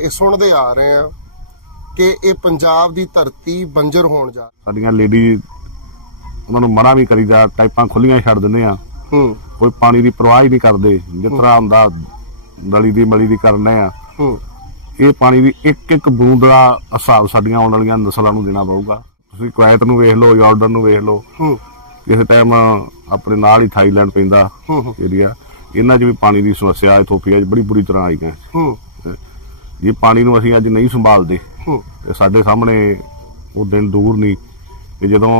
ਇਹ ਸੁਣਦੇ ਆ ਰਹੇ ਆ ਕਿ ਇਹ ਪੰਜਾਬ ਦੀ ਧਰਤੀ ਬੰਜਰ ਹੋਣ ਜਾ ਸਾਡੀਆਂ ਲੇਡੀ ਉਹਨਾਂ ਨੂੰ ਮਨਾ ਵੀ ਕਰੀਦਾ ਟਾਈਪਾਂ ਖੁੱਲੀਆਂ ਛੱਡ ਦਿੰਦੇ ਆ। ਹੂੰ। ਕੋਈ ਪਾਣੀ ਦੀ ਪਰਵਾਹ ਹੀ ਨਹੀਂ ਕਰਦੇ ਜਿਸ ਤਰ੍ਹਾਂ ਹੁੰਦਾ ਦਲੀ ਦੀ ਮਲੀ ਦੀ ਕਰਨੇ ਆ। ਹੂੰ। ਇਹ ਪਾਣੀ ਦੀ ਇੱਕ ਇੱਕ ਬੂੰਦ ਦਾ ਹਿਸਾਬ ਸਾਡੀਆਂ ਆਉਣ ਵਾਲੀਆਂ ਨਸਲਾਂ ਨੂੰ ਦੇਣਾ ਪਊਗਾ। ਤੁਸੀਂ ਕੁਵੈਤ ਨੂੰ ਵੇਖ ਲਓ ਜਾਰਡਨ ਨੂੰ ਵੇਖ ਲਓ। ਹੂੰ। ਕਿਸੇ ਟਾਈਮ ਆਪਣੇ ਨਾਲ ਹੀ ਥਾਈਲੈਂਡ ਪੈਂਦਾ ਏਰੀਆ ਇਹਨਾਂ 'ਚ ਵੀ ਪਾਣੀ ਦੀ ਸਮੱਸਿਆ ਇਥੋਪੀਆ 'ਚ ਬੜੀ ਬੁਰੀ ਤਰ੍ਹਾਂ ਆਈ ਹੈ। ਹੂੰ। ਜੇ ਪਾਣੀ ਨੂੰ ਅਸੀਂ ਅੱਜ ਨਹੀਂ ਸੰਭਾਲਦੇ। ਤੇ ਸਾਡੇ ਸਾਹਮਣੇ ਉਹ ਦਿਨ ਦੂਰ ਨਹੀਂ। ਕਿ ਜਦੋਂ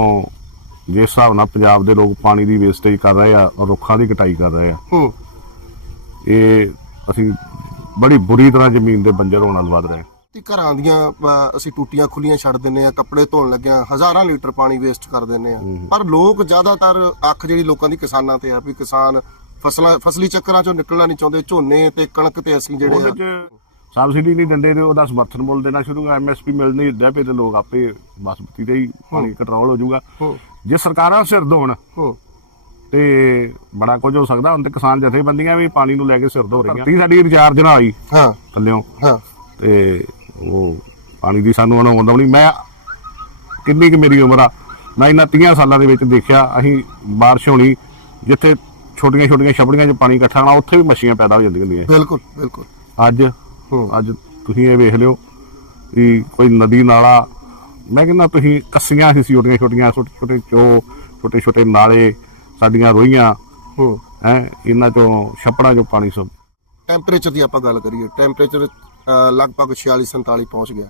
ਜਿਸ ਹਿਸਾਬ ਨਾਲ ਪੰਜਾਬ ਦੇ ਲੋਕ ਪਾਣੀ ਦੀ ਵੇਸਟੇਜ ਕਰ ਰਹੇ ਆ ਔਰ ਰੁੱਖਾਂ ਦੀ ਕਟਾਈ ਕਰ ਰਹੇ ਆ ਇਹ ਅਸੀਂ ਬੜੀ ਬੁਰੀ ਤਰ੍ਹਾਂ ਜ਼ਮੀਨ ਦੇ ਬੰਜਰ ਹੋਣ ਵੱਲ ਵੱਧ ਰਹੇ ਤੇ ਘਰਾਂ ਦੀਆਂ ਅਸੀਂ ਟੂਟੀਆਂ ਖੁੱਲੀਆਂ ਛੱਡ ਦਿੰਨੇ ਆ ਕੱਪੜੇ ਧੋਣ ਲੱਗਿਆ ਹਜ਼ਾਰਾਂ ਲੀਟਰ ਪਾਣੀ ਵੇਸਟ ਕਰ ਦਿੰਨੇ ਆ ਪਰ ਲੋਕ ਜ਼ਿਆਦਾਤਰ ਅੱਖ ਜਿਹੜੀ ਲੋਕਾਂ ਦੀ ਕਿਸਾਨਾਂ ਤੇ ਆ ਵੀ ਕਿਸਾਨ ਫਸਲਾਂ ਫਸਲੀ ਚੱਕਰਾਂ ਚੋਂ ਨਿਕਲਣਾ ਨਹੀਂ ਚਾਹੁੰਦੇ ਝੋਨੇ ਤੇ ਕਣਕ ਤੇ ਅਸੀਂ ਜਿਹੜੇ ਆ। ਸਬਸਿਡੀ ਨਹੀਂ ਦਿੰਦੇ ਤੇ ਉਹਦਾ ਸਮਰਥਨ ਮੁੱਲ ਦੇਣਾ ਸ਼ੁਰੂ ਕਰ ਐਮਐਸਪੀ ਮਿਲਣੀ ਇੱਦਾਂ ਪਏ ਤੇ ਲੋਕ ਆਪੇ ਬਾਸਮਤੀ ਤੇ ਹੀ ਪਾਣੀ ਕੰਟਰੋਲ ਹੋ ਜਾਊਗਾ। ਜੇ ਸਰਕਾਰਾਂ ਸਿਰ ਧੋਣ ਤੇ ਬੜਾ ਕੁਝ ਹੋ ਸਕਦਾ ਹੁਣ ਤੇ ਕਿਸਾਨ ਜਥੇਬੰਦੀਆਂ ਵੀ ਪਾਣੀ ਨੂੰ ਲੈ ਕੇ ਸਿਰ ਧੋ ਰਹੀਆਂ। ਤੀ ਸਾਡੀ ਰਿਚਾਰਜ ਨਾ ਆਈ ਹਾਂ। ਥੱਲਿਓਂ ਹਾਂ। ਤੇ ਉਹ ਪਾਣੀ ਦੀ ਸਾਨੂੰ ਉਹਨਾਂ ਆਉਂਦਾ ਨਹੀਂ। ਮੈਂ ਕਿੰਨੀ ਕੁ ਮੇਰੀ ਉਮਰ ਆ ਮੈਂ ਇਹਨਾਂ 30 ਸਾਲਾਂ ਦੇ ਵਿੱਚ ਦੇਖਿਆ ਅਸੀਂ ਬਾਰਿਸ਼ ਹੋਣੀ ਜਿੱਥੇ ਛੋਟੀਆਂ ਛੋਟੀਆਂ ਛਪੜੀਆਂ 'ਚ ਪਾਣੀ ਇਕੱਠਾ ਹੋਣਾ ਉੱਥੇ ਵੀ ਮੱਛੀਆਂ ਪੈਦਾ ਹੋ ਜਾਂਦੀਆਂ ਹੁੰਦੀਆਂ। ਬਿਲਕੁਲ ਬਿਲਕੁਲ। ਅੱਜ ਅੱਜ ਤੁਸੀਂ ਇਹ ਵੇਖ ਲਿਓ ਕਿ ਕੋਈ ਨਦੀ ਨਾਲਾ ਮੈਂ ਕਹਿੰਦਾ ਤੁਸੀਂ ਕੱਸੀਆਂ ਸੀ ਛੋਟੀਆਂ ਛੋਟੀਆਂ ਛੋਟੇ ਛੋਟੇ ਚੋ ਛੋਟੇ ਛੋਟੇ ਨਾਲੇ ਸਾਡੀਆਂ ਰੋਈਆਂ ਹੂੰ। ਹੈ ਇਹਨਾਂ ਚੋਂ ਛੱਪੜਾਂ ਚੋਂ ਪਾਣੀ ਸਭ। ਟੈਂਪਰੇਚਰ ਦੀ ਆਪਾਂ ਗੱਲ ਕਰੀਏ ਟੈਂਪਰੇਚਰ ਲਗਭਗ 46 47 ਪਹੁੰਚ ਗਿਆ।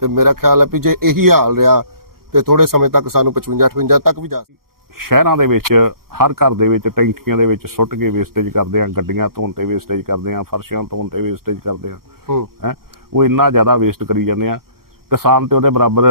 ਤੇ ਮੇਰਾ ਖਿਆਲ ਹੈ ਵੀ ਜੇ ਇਹੀ ਹਾਲ ਰਿਹਾ ਤੇ ਥੋੜੇ ਸਮੇਂ ਤੱਕ ਸਾਨੂੰ 55 58 ਤੱਕ ਵੀ ਜਾ ਸਕਦਾ। ਸ਼ਹਿਰਾਂ ਦੇ ਵਿੱਚ ਹਰ ਘਰ ਦੇ ਵਿੱਚ ਟੈਂਕੀਆਂ ਦੇ ਵਿੱਚ ਸੁੱਟ ਕੇ ਵੇਸਟੇਜ ਕਰਦੇ ਆ ਗੱਡੀਆਂ ਧੋਣ ਤੇ ਵੇਸਟੇਜ ਕਰਦੇ ਆ ਫਰਸ਼ਾਂ ਧੋਣ ਤੇ ਵੇਸਟੇਜ ਕਰਦੇ ਆ ਹੂੰ। ਹੈ। ਉਹ ਇੰਨਾ ਜ਼ਿਆਦਾ ਵੇਸਟ ਕਰੀ ਜਾਂਦੇ ਆ ਕਿਸਾਨ ਤੇ ਉਹਦੇ ਬਰਾਬਰ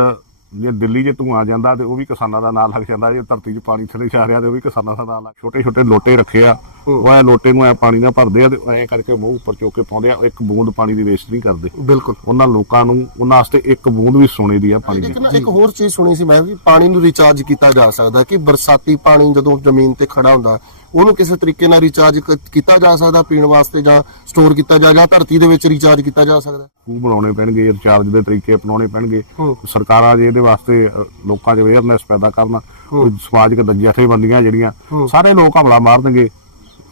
ਜੇ ਦਿੱਲੀ 'ਚ ਧੂਆਂ ਜਾਂਦਾ ਤੇ ਉਹ ਵੀ ਕਿਸਾਨਾਂ ਦਾ ਨਾਂ ਲੱਗ ਜਾਂਦਾ ਜੇ ਧਰਤੀ 'ਚ ਪਾਣੀ ਥੱਲੇ ਜਾ ਰਿਹਾ ਤੇ ਉਹ ਵੀ ਕਿਸਾਨਾਂ ਦਾ ਨਾਂ ਲੱਗ ਛੋਟੇ ਛੋਟੇ ਲੋਟੇ ਰੱਖੇ ਆ ਉਹ ਐ ਲੋਟੇ ਨੂੰ ਐ ਪਾਣੀ ਨਾਲ ਭਰਦੇ ਆ ਤੇ ਐ ਕਰਕੇ ਮੂੰਹ ਉੱਪਰ ਚੁੱਕ ਕੇ ਪਾਉਂਦੇ ਆ ਇੱਕ ਬੂੰਦ ਪਾਣੀ ਦੀ ਵੇਸਟ ਨਹੀਂ ਕਰਦੇ। ਬਿਲਕੁਲ। ਉਹਨਾਂ ਲੋਕਾਂ ਨੂੰ ਉਹਨਾਂ ਵਾਸਤੇ ਇੱਕ ਬੂੰਦ ਵੀ ਸੋਨੇ ਦੀ ਆ ਪਾਣੀ ਦੀ। ਇੱਕ ਹੋਰ ਚੀਜ਼ ਸੁਣੀ ਸੀ ਮੈਂ ਵੀ ਪਾਣੀ ਨੂੰ ਰੀਚਾਰਜ ਕੀਤਾ ਜਾ ਸਕਦਾ ਕਿ ਬਰਸਾਤੀ ਪਾਣੀ ਜਦੋਂ ਜ਼ਮੀਨ ਤੇ ਖੜਾ ਹੁੰਦਾ ਉਹਨੂੰ ਕਿਸੇ ਤਰੀਕੇ ਨਾਲ ਰੀਚਾਰਜ ਕੀਤਾ ਜਾ ਸਕਦਾ ਪੀਣ ਵਾਸਤੇ ਜਾਂ ਸਟੋਰ ਕੀਤਾ ਜਾ ਜਾਂ ਧਰਤੀ ਦੇ ਵਿੱਚ ਰੀਚਾਰਜ ਕੀਤਾ ਜਾ ਸਕਦਾ। ਖੂਹ ਬਣਾਉਣੇ ਪੈਣਗੇ ਰਿਚਾਰਜ ਦੇ ਤਰੀਕੇ ਅਪਣਾਉਣੇ ਪੈਣਗੇ। ਸਰਕਾਰਾਂ ਜੇ ਇਹਦੇ ਵਾਸਤੇ ਲੋਕਾਂ 'ਚ ਅਵੇਅਰਨੈਸ ਪੈਦਾ ਕਰਨ ਕੋਈ ਸਮਾਜਿਕ ਜਥੇਬੰਦੀਆਂ ਜਿਹੜੀਆਂ ਸਾਰੇ ਲੋਕ ਹਮਲਾ ਮਾਰ ਦੇਣਗੇ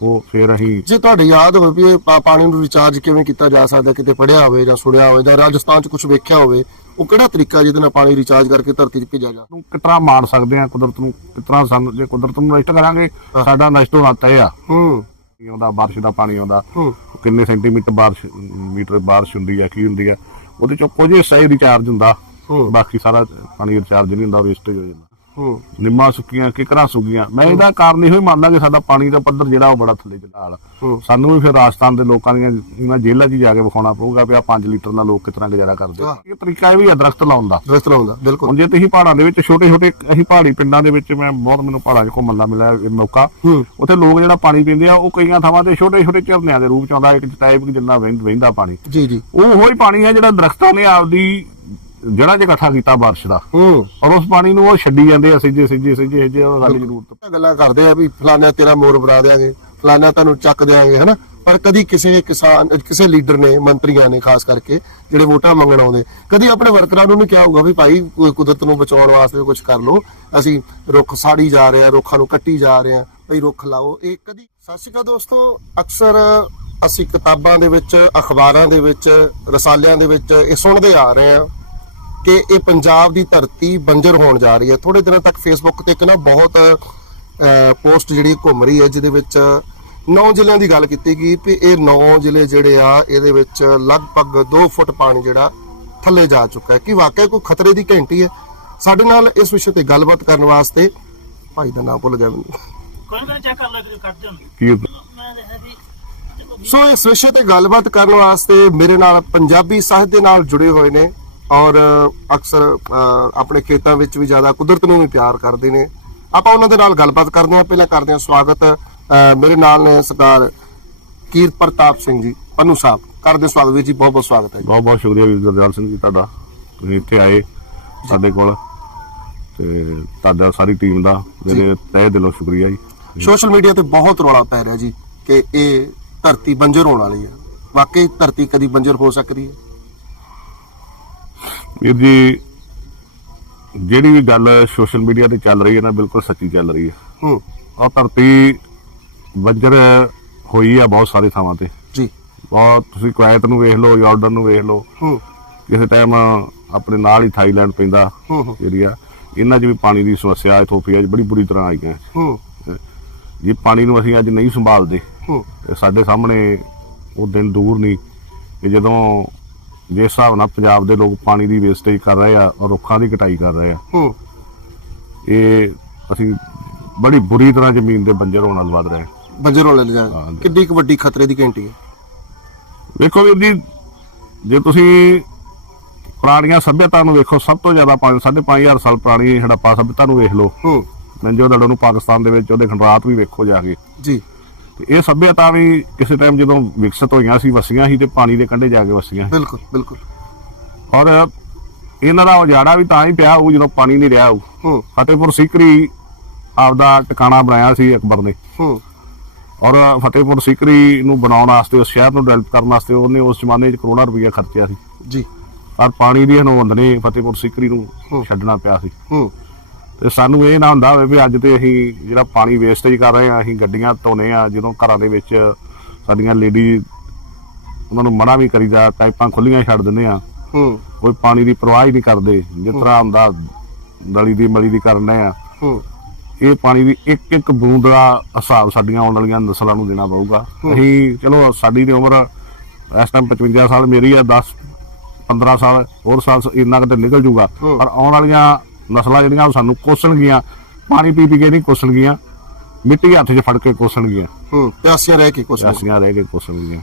ਉਹ ਫੇਰ ਅਸੀਂ ਜੇ ਤੁਹਾਡੇ ਯਾਦ ਹੋਵੇ ਵੀ ਪਾਣੀ ਨੂੰ ਰੀਚਾਰਜ ਕਿਵੇਂ ਕੀਤਾ ਜਾ ਸਕਦਾ ਕਿਤੇ ਪੜਿਆ ਹੋਵੇ ਜਾਂ ਸੁਣਿਆ ਹੋਵੇ ਜਾਂ ਰਾਜਸਥਾਨ 'ਚ ਕੁਝ ਵੇਖਿਆ ਹੋਵੇ ਉਹ ਕਿਹੜਾ ਤਰੀਕਾ ਜਿਹਦੇ ਨਾਲ ਪਾਣੀ ਰੀਚਾਰਜ ਕਰਕੇ ਧਰਤੀ 'ਚ ਭੇਜਿਆ ਜਾ ਨੂੰ ਕਿਤਨਾ ਮਾਰ ਸਕਦੇ ਆ ਕੁਦਰਤ ਨੂੰ ਕਿਤਨਾ ਸਾਨੂੰ ਜੇ ਕੁਦਰਤ ਨੂੰ ਨਸ਼ਟ ਕਰਾਂਗੇ ਸਾਡਾ ਨਸ਼ਟ ਹੋਣਾ ਤੈਅ ਆ। ਹੂੰ। ਆਉਂਦਾ ਬਾਰਿਸ਼ ਦਾ ਪਾਣੀ ਆਉਂਦਾ। ਕਿੰਨੇ ਸੈਂਟੀਮੀਟਰ ਬਾਰਿਸ਼ ਮੀਟਰ ਬਾਰਿਸ਼ ਹੁੰਦੀ ਆ ਕੀ ਹੁੰਦੀ ਆ ਉਹਦੇ ਚੋਂ ਕੁਝ ਹਿੱਸਾ ਹੀ ਰਿਚਾਰਜ ਹੁੰਦਾ। ਹੂੰ। ਬਾਕੀ ਸਾਰਾ ਪਾਣੀ ਰਿਚਾਰਜ ਨਹੀਂ ਹੁੰਦਾ ਵੇਸਟੇਜ ਹੋ ਜਾਂਦਾ। ਹੂੰ। ਨਿੰਮਾਂ ਸੁੱਕੀਆਂ ਕਿਕਰਾਂ ਸੁੱਕੀਆਂ। ਮੈਂ ਇਹਦਾ ਕਾਰਨ ਇਹੋ ਹੀ ਮੰਨਦਾ ਕਿ ਸਾਡਾ ਪਾਣੀ ਦਾ ਪੱਧਰ ਜਿਹੜਾ ਉਹ ਬੜਾ ਥੱਲੇ ਚੜਾਲ ਹੂੰ। ਸਾਨੂੰ ਵੀ ਫਿਰ ਰਾਜਸਥਾਨ ਦੇ ਲੋਕਾਂ ਦੀਆਂ ਇਹਨਾਂ ਜੇਲ੍ਹਾਂ 'ਚ ਜਾ ਕੇ ਵਿਖਾਉਣਾ ਪਊਗਾ ਵੀ ਆ 5 ਲੀਟਰ ਨਾਲ ਲੋਕ ਕਿਤਨਾ ਗੁਜ਼ਾਰਾ ਕਰਦੇ ਆ। ਇਹ ਤਰੀਕਾ ਇਹ ਵੀ ਆ ਦਰਖਤ ਲਾਉਣ ਦਾ। ਦਰਸਤ ਲਾਉਂਦਾ ਬਿਲਕੁਲ। ਹੁਣ ਜੇ ਤੁਸੀਂ ਪਹਾੜਾਂ ਦੇ ਵਿੱਚ ਛੋਟੇ ਛੋਟੇ ਅਸੀਂ ਪਹਾੜੀ ਪਿੰਡਾਂ ਦੇ ਵਿੱਚ ਮੈਂ ਬਹੁਤ ਮੈਨੂੰ ਪਹਾੜਾਂ 'ਚ ਘੁੰਮਣ ਦਾ ਮਿਲਿਆ ਇਹ ਮੌਕਾ। ਹੂੰ। ਉੱਥੇ ਲੋਕ ਜਿਹੜਾ ਪਾਣੀ ਪੀਂਦੇ ਆ ਉਹ ਕਈਆਂ ਥਾਵਾਂ ਤੇ ਛੋਟੇ ਛੋਟੇ ਝਰਨਿਆਂ ਦੇ ਰੂਪ 'ਚ ਆਉਂਦਾ ਇੱਕ ਟਾਈਪ ਜਿੰਨਾ ਵਹਿੰ- ਵਹਿੰਦਾ ਪਾਣੀ। ਜੀ ਜੀ। ਉਹ ਉਹੀ ਪਾਣੀ ਆ ਜਿਹੜਾ ਦਰਖਤਾਂ ਨੇ ਆਪਦੀ ਜੜ੍ਹਾਂ 'ਚ ਇਕੱਠਾ ਕੀਤਾ ਬਾਰਿਸ਼ ਦਾ ਹੂੰ। ਔਰ ਉਸ ਪਾਣੀ ਨੂੰ ਉਹ ਛੱਡੀ ਜਾਂਦੇ ਆ ਸਿੱਜੇ ਸਿੱਜੇ ਸਿੱਜੇ ਸਿੱਜੇ ਉਹ ਗੱਲ ਜ਼ਰੂਰਤ। ਗੱਲਾਂ ਕਰਦੇ ਆ ਵੀ ਫਲਾਣਾ ਤੇਰਾ ਮੋਰ ਬਣਾ ਦੇਾਂਗੇ ਫਲਾਣਾ ਤੁਹਾਨੂੰ ਚੱਕ ਦੇਾਂਗੇ ਹਨਾ? ਪਰ ਕਦੀ ਕਿਸੇ ਕਿਸਾਨ ਕਿਸੇ ਲੀਡਰ ਨੇ ਮੰਤਰੀਆਂ ਨੇ ਖਾਸ ਕਰਕੇ ਜਿਹੜੇ ਵੋਟਾਂ ਮੰਗਣ ਆਉਂਦੇ ਕਦੀ ਆਪਣੇ ਵਰਕਰਾਂ ਨੂੰ ਨਹੀਂ ਕਿਹਾ ਹੋਊਗਾ ਵੀ ਭਾਈ ਕੁਦਰਤ ਨੂੰ ਬਚਾਉਣ ਵਾਸਤੇ ਕੁਝ ਕਰ ਲਓ। ਅਸੀਂ ਰੁੱਖ ਸਾੜੀ ਜਾ ਰਹੇ ਆ ਰੁੱਖਾਂ ਨੂੰ ਕੱਟੀ ਜਾ ਰਹੇ ਆ ਭਈ ਰੁੱਖ ਲਾਓ। ਇਹ ਕਦੀ ਸਤਿ ਸ਼੍ਰੀ ਅਕਾਲ ਦੋਸਤੋ ਅਕਸਰ ਅਸੀਂ ਕਿਤਾਬਾਂ ਦੇ ਵਿੱਚ ਅਖਬਾਰਾਂ ਦੇ ਵਿੱਚ ਰਸਾਲਿਆਂ ਦੇ ਵਿੱਚ ਇਹ ਸੁਣਦੇ ਆ ਰਹੇ ਆ। ਕਿ ਇਹ ਪੰਜਾਬ ਦੀ ਧਰਤੀ ਬੰਜਰ ਹੋਣ ਜਾ ਰਹੀ ਹੈ। ਥੋੜੇ ਦਿਨਾਂ ਤੱਕ ਫੇਸਬੁੱਕ ਤੇ ਇੱਕ ਨਾ ਬਹੁਤ ਪੋਸਟ ਜਿਹੜੀ ਘੁੰਮ ਰਹੀ ਹੈ ਜਿਹਦੇ ਵਿੱਚ ਨੌ ਜ਼ਿਲ੍ਹਿਆਂ ਦੀ ਗੱਲ ਕੀਤੀ ਗਈ ਕਿ ਇਹ ਨੌ ਜ਼ਿਲ੍ਹੇ ਜਿਹੜੇ ਆ ਇਹਦੇ ਵਿੱਚ ਲਗਭਗ 2 ਫੁੱਟ ਪਾਣੀ ਜਿਹੜਾ ਥੱਲੇ ਜਾ ਚੁੱਕਾ ਹੈ। ਕਿ ਵਾਕਿਆ ਕੋਈ ਖਤਰੇ ਦੀ ਘੰਟੀ ਹੈ? ਸਾਡੇ ਨਾਲ ਇਸ ਵਿਸ਼ੇ ਤੇ ਗੱਲਬਾਤ ਕਰਨ ਵਾਸਤੇ ਭਾਈ ਦਾ ਨਾਮ ਭੁੱਲ ਗਿਆ ਮੈਨੂੰ। ਕੋਈ ਗੱਲ ਚੈੱਕ ਕਰ ਲਓ ਕਿ ਕਰਦੇ ਹੋ। ਕੀ ਮੈਂ ਦੇਖਿਆ ਸੀ ਦੇਖੋ ਸੋ ਇਸ ਵਿਸ਼ੇ ਤੇ ਗੱਲਬਾਤ ਕਰਨ ਵਾਸਤੇ ਮੇਰੇ ਨਾਲ ਪੰਜਾਬੀ ਸਾਹਿਤ ਦੇ ਨਾਲ ਜੁੜੇ ਹੋਏ ਨੇ। ਔਰ ਅਕਸਰ ਆਪਣੇ ਖੇਤਾਂ ਵਿੱਚ ਵੀ ਜ਼ਿਆਦਾ ਕੁਦਰਤ ਨੂੰ ਵੀ ਪਿਆਰ ਕਰਦੇ ਨੇ। ਆਪਾਂ ਉਹਨਾਂ ਦੇ ਨਾਲ ਗੱਲਬਾਤ ਕਰਦੇ ਹਾਂ। ਪਹਿਲਾਂ ਕਰਦੇ ਹਾਂ ਸਵਾਗਤ ਮੇਰੇ ਨਾਲ ਨੇ ਸਰਦਾਰ ਕੀਰਤ ਪ੍ਰਤਾਪ ਸਿੰਘ ਜੀ ਪੰਨੂ ਸਾਹਿਬ। ਕਰਦੇ ਸਵਾਗਤ। ਵੀਰ ਜੀ ਬਹੁਤ ਬਹੁਤ ਸਵਾਗਤ ਹੈ ਬਹੁਤ ਬਹੁਤ ਸ਼ੁਕਰੀਆ ਵੀਰ ਗੁਰਦਿਆਲ ਸਿੰਘ ਜੀ ਤੁਹਾਡਾ। ਤੁਸੀਂ ਇੱਥੇ ਆਏ ਸਾਡੇ ਕੋਲ। ਤੇ ਤੁਹਾਡਾ ਸਾਰੀ ਟੀਮ ਦਾ ਮੇਰੇ ਤਹਿ ਦਿਲੋਂ ਸ਼ੁਕਰੀਆ ਜੀ। ਸੋਸ਼ਲ ਮੀਡੀਆ ਤੇ ਬਹੁਤ ਰੌਲਾ ਪੈ ਰਿਹਾ ਜੀ ਕਿ ਇਹ ਧਰਤੀ ਬੰਜਰ ਹੋਣ ਵਾਲੀ ਹੈ। ਵਾਕਈ ਧਰਤੀ ਕਦੀ ਬੰਜਰ ਹੋ ਸਕਦੀ ਹੈ? ਵੀਰ ਜੀ ਜਿਹੜੀ ਵੀ ਗੱਲ ਸੋਸ਼ਲ ਮੀਡੀਆ ਤੇ ਚੱਲ ਰਹੀ ਹੈ ਨਾ ਬਿਲਕੁਲ ਸੱਚੀ ਚੱਲ ਰਹੀ ਹੈ। ਹੂੰ। ਉਹ ਧਰਤੀ ਬੰਜਰ ਹੋਈ ਆ ਬਹੁਤ ਸਾਰੇ ਥਾਵਾਂ ਤੇ। ਜੀ। ਬਹੁਤ ਤੁਸੀਂ ਕੁਵੈਤ ਨੂੰ ਵੇਖ ਲਓ ਜਾਰਡਨ ਨੂੰ ਵੇਖ ਲਓ। ਹੂੰ। ਕਿਸੇ ਟਾਈਮ ਆਪਣੇ ਨਾਲ ਹੀ ਥਾਈਲੈਂਡ ਪੈਂਦਾ ਏਰੀਆ ਇਹਨਾਂ 'ਚ ਵੀ ਪਾਣੀ ਦੀ ਸਮੱਸਿਆ ਇਥੋਪੀਆ 'ਚ ਬੜੀ ਬੁਰੀ ਤਰ੍ਹਾਂ ਆਈ ਹੈ। ਹੂੰ। ਜੇ ਪਾਣੀ ਨੂੰ ਅਸੀਂ ਅੱਜ ਨਹੀਂ ਸੰਭਾਲਦੇ ਹੂੰ। ਸਾਡੇ ਸਾਹਮਣੇ ਉਹ ਦਿਨ ਦੂਰ ਨਹੀਂ। ਕਿ ਜਦੋਂ ਜਿਸ ਹਿਸਾਬ ਨਾਲ ਪੰਜਾਬ ਦੇ ਲੋਕ ਪਾਣੀ ਦੀ ਵੇਸਟੇਜ ਕਰ ਰਹੇ ਆ ਔਰ ਰੁੱਖਾਂ ਦੀ ਕਟਾਈ ਕਰ ਰਹੇ ਆ ਹੂੰ। ਇਹ ਅਸੀਂ ਬੜੀ ਬੁਰੀ ਤਰ੍ਹਾਂ ਜ਼ਮੀਨ ਦੇ ਬੰਜਰ ਹੋਣ ਵੱਲ ਵੱਧ ਰਹੇ। ਬੰਜਰੋਂ ਲੈ ਜਾ ਹਾਂ। ਜੀ। ਕਿੱਡੀ ਕੁ ਵੱਡੀ ਖਤਰੇ ਦੀ ਘੰਟੀ ਹੈ? ਵੇਖੋ ਵੀਰ ਜੀ ਜੇ ਤੁਸੀਂ ਪੁਰਾਣੀਆਂ ਸਭਿਅਤਾ ਨੂੰ ਵੇਖੋ ਸਭ ਤੋਂ ਜ਼ਿਆਦਾ 5 5500 ਸਾਲ ਪੁਰਾਣੀ ਹੜੱਪਾ ਸਭਿਅਤਾ ਨੂੰ ਵੇਖ ਲਓ। ਹੂੰ। ਨੰਜੋ ਦੜੋ ਨੂੰ ਪਾਕਿਸਤਾਨ ਦੇ ਵਿੱਚ ਉਹਦੇ ਖੰਡਰਾਤ ਵੀ ਵੇਖੋ ਜਾ ਕੇ। ਜੀ। ਤੇ ਇਹ ਸਭਿਅਤਾ ਵੀ ਕਿਸੇ ਟਾਈਮ ਜਦੋਂ ਵਿਕਸਿਤ ਹੋਈਆਂ ਸੀ ਵਸੀਆਂ ਸੀ ਤੇ ਪਾਣੀ ਦੇ ਕੰਢੇ ਜਾ ਕੇ ਵਸੀਆਂ ਸੀ। ਬਿਲਕੁਲ ਬਿਲਕੁਲ। ਔਰ ਇਹਨਾਂ ਦਾ ਉਜਾੜਾ ਵੀ ਤਾਂ ਹੀ ਪਿਆ ਉਹ ਜਦੋਂ ਪਾਣੀ ਨਹੀਂ ਰਿਹਾ ਉਹ ਫਤਿਹਪੁਰ ਸੀਕਰੀ ਆਪਦਾ ਟਿਕਾਣਾ ਬਣਾਇਆ ਸੀ ਅਕਬਰ ਨੇ। ਹੂੰ। ਔਰ ਫਤਿਹਪੁਰ ਸੀਕਰੀ ਨੂੰ ਬਣਾਉਣ ਵਾਸਤੇ ਉਸ ਸ਼ਹਿਰ ਨੂੰ ਡਿਵੈਲਪ ਕਰਨ ਵਾਸਤੇ ਉਹਨੇ ਉਸ ਜ਼ਮਾਨੇ 'ਚ ਕਰੋੜਾਂ ਰੁਪਈਆ ਖਰਚਿਆ ਸੀ। ਜੀ। ਪਰ ਪਾਣੀ ਦੀ ਹਨੋਂਦ ਨੇ ਫਤਿਹਪੁਰ ਸੀਕਰੀ ਨੂੰ। ਛੱਡਣਾ ਪਿਆ ਸੀ। ਹੂੰ। ਤੇ ਸਾਨੂੰ ਇਹ ਨਾ ਹੁੰਦਾ ਹੋਵੇ ਵੀ ਅੱਜ ਤੇ ਅਸੀਂ ਜਿਹੜਾ ਪਾਣੀ ਵੇਸਟੇਜ ਕਰ ਰਹੇ ਆ ਅਸੀਂ ਗੱਡੀਆਂ ਧੋਨੇ ਆ ਜਦੋਂ ਘਰਾਂ ਦੇ ਵਿੱਚ ਸਾਡੀਆਂ ਲੇਡੀ ਉਹਨਾਂ ਨੂੰ ਮਨਾ ਵੀ ਕਰੀਦਾ ਪਾਈਪਾਂ ਖੁੱਲੀਆਂ ਛੱਡ ਦਿੰਦੇ ਆ ਹੂੰ। ਕੋਈ ਪਾਣੀ ਦੀ ਪਰਵਾਹ ਹੀ ਨਹੀਂ ਕਰਦੇ ਜਿਸ ਤਰ੍ਹਾਂ ਹੁੰਦਾ ਨਲੀ ਦੀ ਮਲੀ ਦੀ ਕਰਨੇ ਆ ਹੂੰ। ਇਹ ਪਾਣੀ ਦੀ ਇੱਕ ਇੱਕ ਬੂੰਦ ਦਾ ਹਿਸਾਬ ਸਾਡੀਆਂ ਆਉਣ ਵਾਲੀਆਂ ਨਸਲਾਂ ਨੂੰ ਦੇਣਾ ਪਊਗਾ। ਅਸੀਂ ਚਲੋ ਸਾਡੀ ਦੀ ਉਮਰ ਇਸ ਟਾਈਮ 55 ਸਾਲ ਮੇਰੀ ਆ 10 15 ਸਾਲ ਹੋਰ ਸਾਲ ਇੰਨਾ ਕਿਤੇ ਨਿਕਲ ਜੂਗਾ। ਪਰ ਆਉਣ ਵਾਲੀਆਂ ਨਸਲਾਂ ਜਿਹੜੀਆਂ ਉਹ ਸਾਨੂੰ ਕੋਸਣਗੀਆਂ ਪਾਣੀ ਪੀ ਪੀ ਕੇ ਨਹੀਂ ਕੋਸਣਗੀਆਂ ਮਿੱਟੀ ਹੱਥ 'ਚ ਫੜ ਕੇ ਕੋਸਣਗੀਆਂ ਹੂੰ ਪਿਆਸੀਆਂ ਰਹਿ ਕੇ ਕੁਛ ਨਹੀਂ। ਪਿਆਸੀਆਂ ਰਹਿ ਕੇ ਕੋਸਣਗੀਆਂ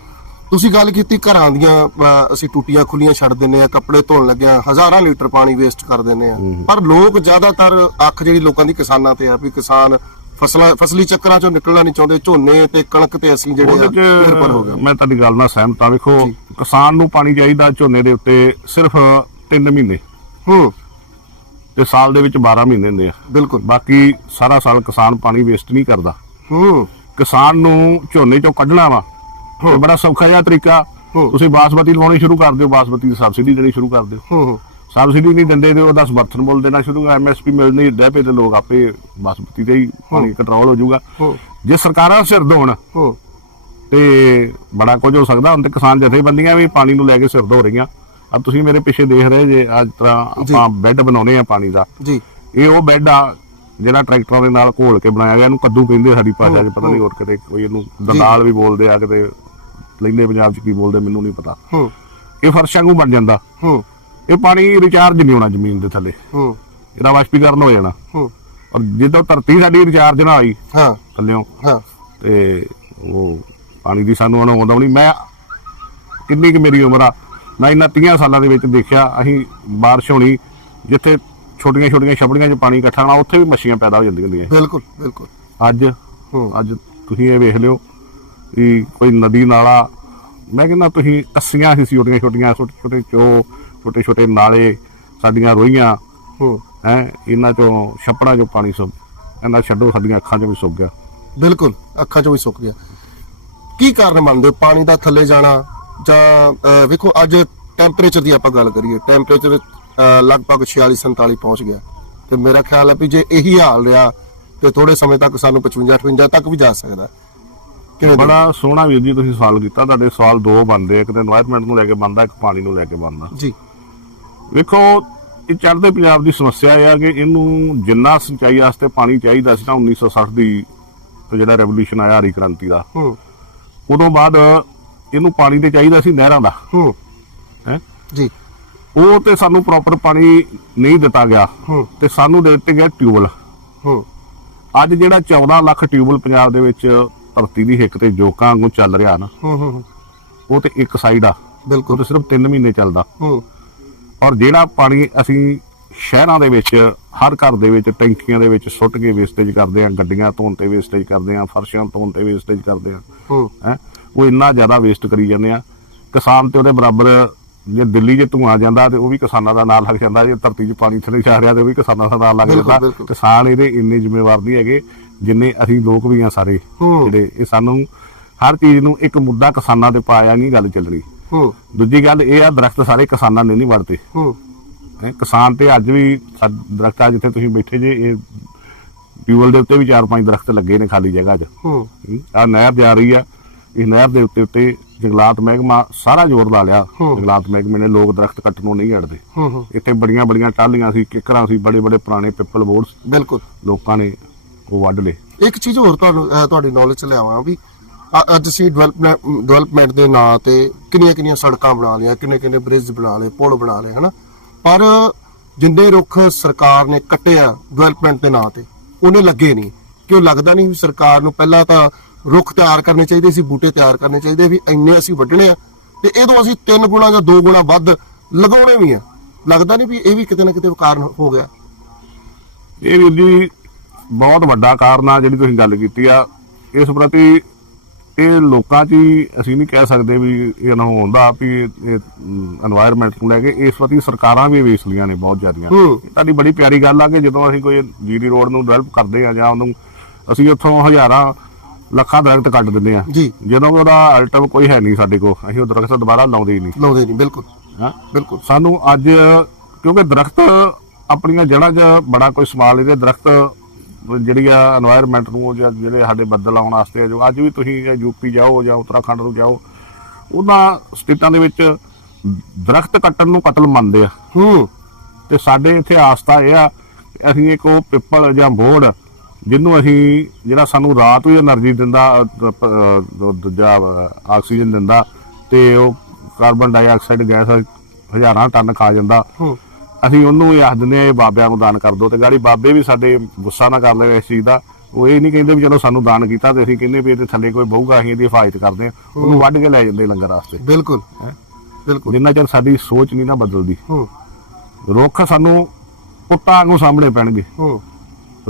ਤੁਸੀਂ ਗੱਲ ਕੀਤੀ ਘਰਾਂ ਦੀਆਂ ਅਹ, ਅਸੀਂ ਟੂਟੀਆਂ ਖੁੱਲੀਆਂ ਛੱਡ ਦਿੰਨੇ ਆ ਕੱਪੜੇ ਧੋਣ ਲੱਗਿਆ ਹਜ਼ਾਰਾਂ ਲੀਟਰ ਪਾਣੀ ਵੇਸਟ ਕਰ ਦਿੰਨੇ ਆ ਪਰ ਲੋਕ ਜ਼ਿਆਦਾਤਰ ਅੱਖ ਜਿਹੜੀ ਲੋਕਾਂ ਦੀ ਕਿਸਾਨਾਂ ਤੇ ਆ ਵੀ ਕਿਸਾਨ ਫਸਲਾਂ ਫਸਲੀ ਚੱਕਰਾਂ ਚੋਂ ਨਿਕਲਣਾ ਨਹੀਂ ਚਾਹੁੰਦੇ ਝੋਨੇ ਤੇ ਕਣਕ ਤੇ ਅਸੀਂ ਜਿਹੜੇ ਉਹਦੇ ਆ ਨਿਰਭਰ ਹੋ ਗਏ। ਮੈਂ ਤੁਹਾਡੀ ਗੱਲ ਨਾਲ ਸਹਿਮਤ ਹਾਂ। ਵੇਖੋ ਕਿਸਾਨ ਨੂੰ ਪਾਣੀ ਚਾਹੀਦਾ ਝੋਨੇ ਦੇ ਉੱਤੇ ਸਿਰਫ 3 ਮਹੀਨੇ। ਹੂੰ। ਤੇ ਸਾਲ ਦੇ ਵਿੱਚ 12 ਮਹੀਨੇ ਹੁੰਦੇ ਆ। ਬਿਲਕੁਲ। ਬਾਕੀ ਸਾਰਾ ਸਾਲ ਕਿਸਾਨ ਪਾਣੀ ਵੇਸਟ ਨਹੀਂ ਕਰਦਾ। ਹੂੰ। ਕਿਸਾਨ ਨੂੰ ਝੋਨੇ ਚੋਂ ਕੱਢਣਾ ਵਾ ਤੇ ਬੜਾ ਸੌਖਾ ਜਿਹਾ ਤਰੀਕਾ। ਹੂੰ। ਤੁਸੀਂ ਬਾਸਮਤੀ ਲਵਾਉਣੀ ਸ਼ੁਰੂ ਕਰ ਦਿਓ ਬਾਸਮਤੀ ਦੀ ਸਬਸਿਡੀ ਦੇਣੀ ਸ਼ੁਰੂ ਕਰ ਦਿਓ। ਹੂੰ ਹੂੰ। ਸਬਸਿਡੀ ਨਹੀਂ ਦਿੰਦੇ ਤੇ ਉਹਦਾ ਸਮਰਥਨ ਮੁੱਲ ਦੇਣਾ ਸ਼ੁਰੂ ਐਮਐਸਪੀ ਮਿਲਣੀ ਪਏ ਤੇ ਲੋਕ ਆਪੇ ਬਾਸਮਤੀ ਤੇ ਹੀ ਪਾਣੀ ਕੰਟਰੋਲ ਹੋ ਜਾਊਗਾ। ਹੂੰ। ਜੇ ਸਰਕਾਰਾਂ ਸਿਰ ਦੋਣ ਹੂੰ। ਤੇ ਬੜਾ ਕੁਝ ਹੋ ਸਕਦਾ ਹੁਣ ਤੇ ਕਿਸਾਨ ਜਥੇਬੰਦੀਆਂ ਵੀ ਪਾਣੀ ਨੂੰ ਲੈ ਕੇ ਸਿਰ ਧੋ ਰਹੀਆਂ। ਅਬ ਤੁਸੀਂ ਮੇਰੇ ਪਿੱਛੇ ਦੇਖ ਰਹੇ ਜੇ ਅੱਜ ਤਰ੍ਹਾਂ ਆਪਾਂ ਬੈੱਡ ਬਣਾਉਨੇ ਆ ਪਾਣੀ ਦਾ। ਜੀ। ਇਹ ਉਹ ਬੈੱਡ ਆ ਜਿਹੜਾ ਟਰੈਕਟਰਾਂ ਦੇ ਨਾਲ ਘੋਲ ਕੇ ਬਣਾਇਆ ਗਿਆ ਇਹਨੂੰ ਕੱਦੂ ਕਹਿੰਦੇ ਆ ਸਾਡੀ ਭਾਸ਼ਾ 'ਚ ਪਤਾ ਨਹੀਂ ਹੋਰ ਕਿਤੇ ਕੋਈ ਇਹਨੂੰ ਦੰਦਾਲ ਵੀ ਬੋਲਦੇ ਆ ਕਿਤੇ ਲੈਂਦੇ ਪੰਜਾਬ 'ਚ ਕੀ ਬੋਲਦੇ ਮੈਨੂੰ ਨਹੀਂ ਪਤਾ। ਹੂੰ। ਇਹ ਫਰਸ਼ਾਂ ਨੂੰ ਬਣ ਜਾਂਦਾ। ਹੂੰ। ਇਹ ਪਾਣੀ ਰਿਚਾਰਜ ਨਹੀਂ ਹੋਣਾ ਜ਼ਮੀਨ ਦੇ ਥੱਲੇ। ਹੂੰ। ਇਹਦਾ ਵਾਸ਼ਪੀਕਰਨ ਹੋ ਜਾਣਾ। ਹੂੰ। ਔਰ ਜਦੋਂ ਧਰਤੀ ਸਾਡੀ ਰਿਚਾਰਜ ਨਾ ਹੋਈ ਹਾਂ। ਥੱਲਿਓਂ ਹਾਂ। ਤੇ ਉਹ ਪਾਣੀ ਦੀ ਸਾਨੂੰ ਅਣਹੋਂਦ ਆਉਣੀ ਮੈਂ ਕਿੰਨੀ ਕਿ ਮੇਰੀ ਉਮਰ ਆ ਮੈਂ ਇਹਨਾਂ 30 ਸਾਲਾਂ ਦੇ ਵਿੱਚ ਦੇਖਿਆ ਅਸੀਂ ਬਾਰਿਸ਼ ਹੋਣੀ ਜਿੱਥੇ ਛੋਟੀਆਂ ਛੋਟੀਆਂ ਛਪੜੀਆਂ 'ਚ ਪਾਣੀ ਇਕੱਠਾ ਹੋਣਾ ਉੱਥੇ ਵੀ ਮੱਛੀਆਂ ਪੈਦਾ ਹੋ ਜਾਂਦੀਆਂ ਹੁੰਦੀਆਂ। ਬਿਲਕੁਲ ਬਿਲਕੁਲ। ਅੱਜ ਅੱਜ ਤੁਸੀਂ ਇਹ ਵੇਖ ਲਿਓ ਵੀ ਕੋਈ ਨਦੀ ਨਾਲਾ ਮੈਂ ਕਹਿੰਦਾ ਤੁਸੀਂ ਕੱਸੀਆਂ ਸੀ ਛੋਟੀਆਂ ਛੋਟੀਆਂ ਛੋਟੇ ਛੋਟੇ ਚੋ ਛੋਟੇ ਛੋਟੇ ਨਾਲੇ ਸਾਡੀਆਂ ਰੋਈਆਂ ਹੂੰ। ਇਹਨਾਂ ਚੋਂ ਛੱਪੜਾਂ ਚੋਂ ਪਾਣੀ ਸੁੱਕ ਇਹਨਾਂ ਛੱਡੋ ਸਾਡੀਆਂ ਅੱਖਾਂ ਚੋਂ ਵੀ ਸੁੱਕ ਗਿਆ। ਬਿਲਕੁਲ ਅੱਖਾਂ ਚੋਂ ਵੀ ਸੁੱਕ ਗਿਆ। ਕੀ ਕਾਰਨ ਮੰਨਦੇ ਪਾਣੀ ਦਾ ਥੱਲੇ ਜਾਣਾ ਜਾਂ ਵੇਖੋ ਅੱਜ ਟੈਂਪਰੇਚਰ ਦੀ ਆਪਾਂ ਗੱਲ ਕਰੀਏ ਟੈਂਪਰੇਚਰ ਲਗਭਗ 46 47 ਪਹੁੰਚ ਗਿਆ। ਤੇ ਮੇਰਾ ਖਿਆਲ ਹੈ ਵੀ ਜੇ ਇਹੀ ਹਾਲ ਰਿਹਾ ਤੇ ਥੋੜੇ ਸਮੇਂ ਤੱਕ ਸਾਨੂੰ 55 58 ਤੱਕ ਵੀ ਜਾ ਸਕਦਾ। ਕਿਵੇਂ ਬੜਾ ਸੋਹਣਾ ਵੀਰ ਜੀ ਤੁਸੀਂ ਸਵਾਲ ਕੀਤਾ ਤੁਹਾਡੇ ਸਵਾਲ ਦੋ ਬੰਦੇ ਇੱਕ ਤੇ এনवायरमेंट ਨੂੰ ਲੈ ਕੇ ਬੰਦਾ ਇੱਕ ਪਾਣੀ ਨੂੰ ਲੈ ਕੇ ਬੰਦਾ ਜੀ। ਵੇਖੋ ਇਹ ਚੜ੍ਹਦੇ ਪੰਜਾਬ ਦੀ ਸਮੱਸਿਆ ਇਹ ਆ ਕਿ ਇਹਨੂੰ ਜਿੰਨਾ ਸਿੰਚਾਈ ਵਾਸਤੇ ਪਾਣੀ ਚਾਹੀਦਾ ਸੀ ਨਾ 1960 ਦੀ ਜਿਹੜਾ ਰੈਵੋਲੂਸ਼ਨ ਆਇਆ ਹਰੀ ਕ੍ਰਾਂਤੀ ਦਾ। ਹੂੰ। ਉਦੋਂ ਬਾਅਦ ਇਹਨੂੰ ਪਾਣੀ ਤੇ ਚਾਹੀਦਾ ਸੀ ਨਹਿਰਾਂ ਦਾ। ਹੂੰ। ਹੈ? ਜੀ। ਉਹ ਤੇ ਸਾਨੂੰ ਪ੍ਰੋਪਰ ਪਾਣੀ ਨਹੀਂ ਦਿੱਤਾ ਗਿਆ। ਹੂੰ। ਤੇ ਸਾਨੂੰ ਦੇ ਦਿੱਤੇ ਗਿਆ ਟਿਊਬਲ ਹੂੰ। ਅੱਜ ਜਿਹੜਾ 14 ਲੱਖ ਟਿਊਬਲ ਪੰਜਾਬ ਦੇ ਵਿੱਚ ਧਰਤੀ ਦੀ ਹਿੱਕ ਤੇ ਜੋਕਾਂ ਵਾਂਗੂ ਚੱਲ ਰਿਹਾ ਨਾ ਹੂੰ ਹੂੰ, ਹੂੰ। ਉਹ ਤੇ ਇੱਕ ਸਾਈਡ ਆ। ਬਿਲਕੁਲ। ਤੇ ਸਿਰਫ 3 ਮਹੀਨੇ ਚੱਲਦਾ। ਹੂੰ। ਔਰ ਜਿਹੜਾ ਪਾਣੀ ਅਸੀਂ ਸ਼ਹਿਰਾਂ ਦੇ ਵਿੱਚ ਹਰ ਘਰ ਦੇ ਵਿੱਚ ਟੈਂਕੀਆਂ ਦੇ ਵਿੱਚ ਸੁੱਟ ਕੇ ਵੇਸਟੇਜ ਕਰਦੇ ਆ ਗੱਡੀਆਂ ਧੋਣ ਤੇ ਵੇਸਟੇਜ ਕਰਦੇ ਆ ਫਰਸ਼ਾਂ ਧੋਣ ਤੇ ਵੇਸਟੇਜ ਕਰਦੇ ਆ ਹੂੰ। ਹੈ? ਉਹ ਇੰਨਾ ਜ਼ਿਆਦਾ ਵੇਸਟ ਕਰੀ ਜਾਂਦੇ ਆ। ਕਿਸਾਨ ਤੇ ਉਹਦੇ ਬਰਾਬਰ ਜੇ ਦਿੱਲੀ 'ਚ ਧੂਆਂ ਜਾਂਦਾ ਤੇ ਉਹ ਵੀ ਕਿਸਾਨਾਂ ਦਾ ਨਾਂ ਲੱਗ ਜਾਂਦਾ ਜੇ ਧਰਤੀ 'ਚ ਪਾਣੀ ਥੱਲੇ ਜਾ ਰਿਹਾ ਤੇ ਉਹ ਵੀ ਕਿਸਾਨਾਂ ਦਾ ਨਾਂ ਲੱਗ ਜਾਂਦਾ। ਕਿਸਾਨ ਇਹਦੇ ਇੰਨੇ ਜ਼ਿੰਮੇਵਾਰ ਨਹੀਂ ਹੈਗੇ ਜਿੰਨੇ ਅਸੀਂ ਲੋਕ ਵੀ ਆ ਸਾਰੇ। ਜਿਹੜੇ ਇਹ ਸਾਨੂੰ ਹਰ ਚੀਜ਼ ਨੂੰ ਇੱਕ ਮੁੱਦਾ ਕਿਸਾਨਾਂ ਤੇ ਪਾਇਆ ਨਹੀਂ ਗੱਲ ਚੱਲਣੀ ਹੂੰ। ਦੂਜੀ ਗੱਲ ਇਹ ਆ ਦਰਖਤ ਸਾਰੇ ਕਿਸਾਨਾਂ ਨੇ ਨਹੀਂ ਹੈਂ, ਕਿਸਾਨ ਤੇ ਅੱਜ ਵੀ ਦਰਖਤ ਜਿੱਥੇ ਤੁਸੀਂ ਬੈਠੇ ਜੇ ਇਹ ਟਿਊਬਲ ਦੇ ਉੱਤੇ ਵੀ ਚਾਰ ਪੰਜ ਦਰਖਤ ਲੱਗੇ ਨੇ ਖਾਲੀ ਜਗ੍ਹਾ 'ਚ। ਹੂੰ। ਆ ਨਹਿਰ ਜਾ ਰਹੀ ਆ। ਇਸ ਨਹਿਰ ਦੇ ਉੱਤੇ ਉੱਤੇ ਜੰਗਲਾਤ ਮਹਿਕਮਾ ਸਾਰਾ ਜ਼ੋਰ ਲਾ ਲਿਆ। ਜੰਗਲਾਤ ਮਹਿਕਮੇ ਨੇ ਲੋਕ ਦਰਖਤ ਕੱਟਣ ਨੂੰ ਨਹੀਂ ਹੂੰ ਇੱਥੇ ਬੜੀਆਂ ਬੜੀਆਂ ਟਾਹਲੀਆਂ ਸੀ ਕਿੱਕਰਾਂ ਸੀ ਬੜੇ ਬੜੇ ਪੁਰਾਣੇ ਪਿੱਪਲ ਬੋਰਡਸ ਬਿਲਕੁਲ। ਲੋਕਾਂ ਨੇ ਉਹ ਵੱਢ ਲਏ। ਇੱਕ ਚੀਜ਼ ਹੋਰ ਤੁਹਾਨੂੰ ਤੁਹਾਡੀ ਨੌਲੇਜ ਚ ਲਿਆਵਾਂ ਵੀ ਅੱਜ ਅਸੀਂ ਡਿਵੈਲਪਮੈਂਟ ਡਿਵੈਲਪਮੈਂਟ ਦੇ ਨਾਂ ਤੇ ਕਿੰਨੀਆਂ ਕਿੰਨੀਆਂ ਸੜਕਾਂ ਬਣਾ ਲਈਆਂ ਕਿੰਨੇ ਕਿੰਨੇ ਬ੍ਰਿਜ ਬਣਾ ਲਏ ਪੁਲ ਬਣਾ ਲਏ ਹਨਾ? ਪਰ ਜਿੰਨੇ ਰੁੱਖ ਸਰਕਾਰ ਨੇ ਕੱਟਿਆ ਡਿਵੈਲਪਮੈਂਟ ਦੇ ਨਾਂ ਤੇ ਉਹਨੇ ਲੱਗੇ ਨਹੀਂ। ਕਿਉਂ ਲੱਗਦਾ ਨਹੀਂ ਸਰਕਾਰ ਨੂੰ ਪਹਿਲਾਂ ਤਾਂ ਰੁੱਖ ਤਿਆਰ ਕਰਨੇ ਚਾਹੀਦੇ ਸੀ ਬੂਟੇ ਤਿਆਰ ਕਰਨੇ ਚਾਹੀਦੇ ਵੀ ਇੰਨੇ ਅਸੀਂ ਵੱਢਣੇ ਆ। ਤੇ ਇਹਦੋਂ ਅਸੀਂ 3 ਗੁਣਾ ਜਾਂ 2 ਗੁਣਾ ਵੱਧ ਲਗਾਉਣੇ ਵੀ ਆ। ਲੱਗਦਾ ਨਹੀਂ ਵੀ ਇਹ ਵੀ ਕਿਤੇ ਨਾ ਕਿਤੇ ਕਾਰਨ ਹੋ ਗਿਆ। ਇਹ ਵੀ ਜੀ ਬਹੁਤ ਵੱਡਾ ਕਾਰਨ ਆ ਜਿਹੜੀ ਤੁਸੀਂ ਗੱਲ ਕੀਤੀ ਆ। ਇਸ ਪ੍ਰਤੀ ਇਹ ਲੋਕਾਂ 'ਚ ਅਸੀਂ ਨਹੀਂ ਕਹਿ ਸਕਦੇ ਵੀ ਇਹ ਨਾ ਹੁੰਦਾ ਵੀ এনवायरमेंट ਨੂੰ ਲੈ ਕੇ ਇਸ ਵਾਰੀ ਸਰਕਾਰਾਂ ਵੀ ਵੇਸਲੀਆਂ ਨੇ ਬਹੁਤ ਜ਼ਿਆਦੀਆਂ। ਤੁਹਾਡੀ ਬੜੀ ਪਿਆਰੀ ਗੱਲ ਆ ਕਿ ਜਦੋਂ ਅਸੀਂ ਕੋਈ ਜੀਰੀ ਰੋਡ ਨੂੰ ਡਿਵੈਲਪ ਕਰਦੇ ਆ ਜਾਂ ਉਹਨੂੰ ਅਸੀਂ ਉੱਥੋਂ ਹਜ਼ਾਰਾਂ ਲੱਖਾਂ ਦਰਖਤ ਕੱਟ ਦਿੰਦੇ ਆ। ਜੀ। ਜਦੋਂ ਉਹਦਾ ਅਲਟਮ ਕੋਈ ਹੈ ਨਹੀਂ ਸਾਡੇ ਕੋਲ ਅਸੀਂ ਉਹ ਦਰਖਤ ਦੁਬਾਰਾ ਲਾਉਂਦੇ ਹੀ ਨਹੀਂ। ਲਾਉਂਦੇ ਨਹੀਂ ਬਿਲਕੁਲ। ਬਿਲਕੁਲ। ਸਾਨੂੰ ਅੱਜ ਕਿਉਂਕਿ ਦਰਖਤ ਆਪਣੀਆਂ ਜੜ੍ਹਾਂ 'ਚ ਬੜਾ ਕੋਈ ਸਮਾਲ ਇਹਦੇ ਦਰਖਤ ਜਿਹੜੀ ਆ এনवायरमेंट ਨੂੰ ਜਾਂ ਜਿਹੜੇ ਸਾਡੇ ਬੱਦਲ ਆਉਣ ਵਾਸਤੇ ਜੋ ਅੱਜ ਵੀ ਤੁਸੀਂ ਜਾਂ ਯੂਪੀ ਜਾਓ ਜਾਂ ਉੱਤਰਾਖੰਡ ਨੂੰ ਜਾਓ ਉਹਨਾਂ ਸਟੇਟਾਂ ਦੇ ਵਿੱਚ ਦਰਖਤ ਕੱਟਣ ਨੂੰ ਕਤਲ ਮੰਨਦੇ ਆ। ਹੂੰ। ਤੇ ਸਾਡੇ ਇੱਥੇ ਆਸਤਾ ਇਹ ਆ ਅਸੀਂ ਇੱਕ ਉਹ ਪਿੱਪਲ ਜਾਂ ਬੋੜ ਜਿਹਨੂੰ ਅਸੀਂ ਜਿਹੜਾ ਸਾਨੂੰ ਰਾਤ ਨੂੰ એનર્ਜੀ ਦਿੰਦਾ ਦੂਜਾ ਆਕਸੀਜਨ ਦਿੰਦਾ ਤੇ ਉਹ ਕਾਰਬਨ ਡਾਈਆਕਸਾਈਡ ਗੈਸ ਹਜ਼ਾਰਾਂ ਟਨ ਖਾ ਜਾਂਦਾ। ਅਸੀਂ ਉਹਨੂੰ ਇਹ ਆਖ ਦਿੰਦੇ ਆ ਇਹ ਬਾਬਿਆਂ ਨੂੰ ਦਾਨ ਕਰ ਦਿਓ ਤੇ ਗਾੜੀ ਬਾਬੇ ਵੀ ਸਾਡੇ ਗੁੱਸਾ ਨਾ ਕਰ ਲੈਣ ਇਸ ਚੀਜ਼ ਦਾ। ਉਹ ਇਹ ਨਹੀਂ ਕਹਿੰਦੇ ਵੀ ਚਲੋ ਸਾਨੂੰ ਦਾਨ ਕੀਤਾ ਤੇ ਅਸੀਂ ਕਹਿੰਦੇ ਵੀ ਇਹਦੇ ਥੱਲੇ ਕੋਈ ਬਹੂਗਾ ਅਸੀਂ ਇਹਦੀ ਹਿਫਾਜ਼ਤ ਕਰਦੇ ਆ ਉਹਨੂੰ ਵੱਢ ਕੇ ਲੈ ਜਾਂਦੇ ਲੰਗਰ ਵਾਸਤੇ। ਬਿਲਕੁਲ। ਬਿਲਕੁਲ। ਜਿੰਨਾ ਚਿਰ ਸਾਡੀ ਸੋਚ ਨਹੀਂ ਨਾ ਬਦਲਦੀ। ਰੁੱਖ ਸਾਨੂੰ ਪੁੱਤਾਂ ਨੂੰ ਸਾਹਮਣੇ ਪੈਣਗੇ।